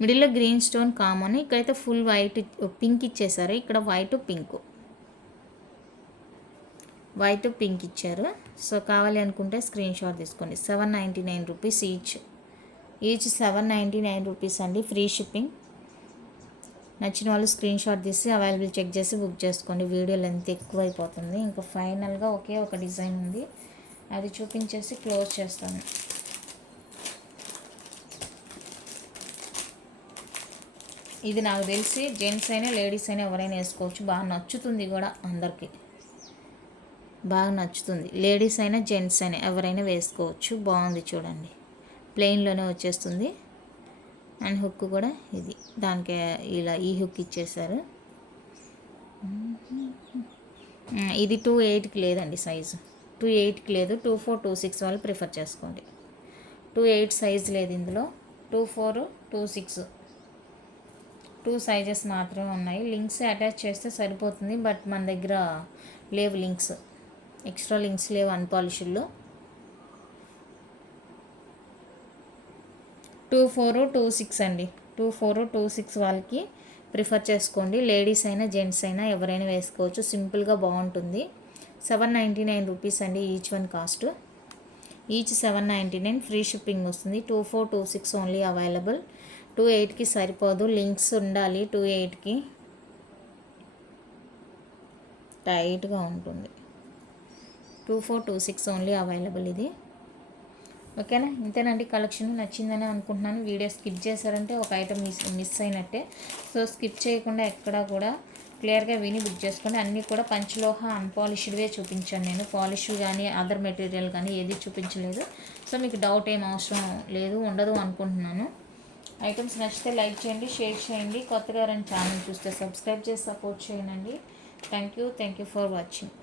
మిడిల్లో గ్రీన్ స్టోన్ కామన్, ఇక్కడైతే ఫుల్ వైట్ పింక్ ఇచ్చేసారు. ఇక్కడ వైట్ పింక్ ఇచ్చారు. సో కావాలి అనుకుంటే స్క్రీన్ షాట్ తీసుకోండి. 799 రూపీస్ ఈచ్ 799 రూపీస్ అండి, ఫ్రీ షిప్పింగ్. నచ్చిన వాళ్ళు స్క్రీన్ షాట్ తీసి అవైలబుల్ చెక్ చేసి బుక్ చేసుకోండి. వీడియో లెంత్ ఎక్కువ అయిపోతుంది. ఇంకా ఫైనల్గా ఒకే ఒక డిజైన్ ఉంది, అది చూపించేసి క్లోజ్ చేస్తాను. ఇది నాకు తెలిసి జెంట్స్ అయినా లేడీస్ అయినా ఎవరైనా వేసుకోవచ్చు. బాగా నచ్చుతుంది కూడా, అందరికీ బాగా నచ్చుతుంది. లేడీస్ అయినా జెంట్స్ అయినా ఎవరైనా వేసుకోవచ్చు. బాగుంది చూడండి, ప్లెయిన్లోనే వచ్చేస్తుంది. అండ్ హుక్ కూడా ఇది దానికి ఇలా ఈ హుక్ ఇచ్చేసారు. ఇది 2.8కి లేదండి సైజు. 2.8కి లేదు. 2.4 2.6 వాళ్ళు ప్రిఫర్ చేసుకోండి. 2.8 సైజ్ లేదు ఇందులో. 2.4 2.6 2 సైజెస్ మాత్రమే ఉన్నాయి. లింక్స్ అటాచ్ చేస్తే సరిపోతుంది, బట్ మన దగ్గర లేవు లింక్స్, ఎక్స్ట్రా లింక్స్ లేవు అన్పాలిష్డ్లో. 2.4 2.6 అండి. 2.4 2.6 వాళ్ళకి ప్రిఫర్ చేసుకోండి. లేడీస్ అయినా జెంట్స్ అయినా ఎవరైనా వేసుకోవచ్చు. సింపుల్గా బాగుంటుంది. 799 రూపీస్ అండి each one cost. Each 799 free shipping వస్తుంది. 2.4 2.6 ఓన్లీ అవైలబుల్. 2.8కి సరిపోదు, లింక్స్ ఉండాలి. 2.8కి టైట్గా ఉంటుంది. 2.4 2.6 ఓన్లీ అవైలబుల్ ఇది. ఓకేనా, ఇంతేనండి. కలెక్షన్ నచ్చిందని అనుకుంటున్నాను. వీడియో స్కిప్ చేశారంటే ఒక ఐటమ్ మిస్ అయినట్టే. సో స్కిప్ చేయకుండా ఎక్కడా కూడా క్లియర్గా విని బుక్ చేసుకోండి. అన్నీ కూడా పంచలోహ అన్పాలిష్డ్వే చూపించాను నేను. పాలిష్ కానీ అదర్ మెటీరియల్ కానీ ఏది చూపించలేదు. సో మీకు డౌట్ ఏం అవసరం ఉండదు అనుకుంటున్నాను. ఐటమ్స్ నచ్చితే లైక్ చేయండి, షేర్ చేయండి. కొత్తగా ఛానల్ చూస్తే సబ్స్క్రైబ్ చేసి సపోర్ట్ చేయండి. Thank you for watching.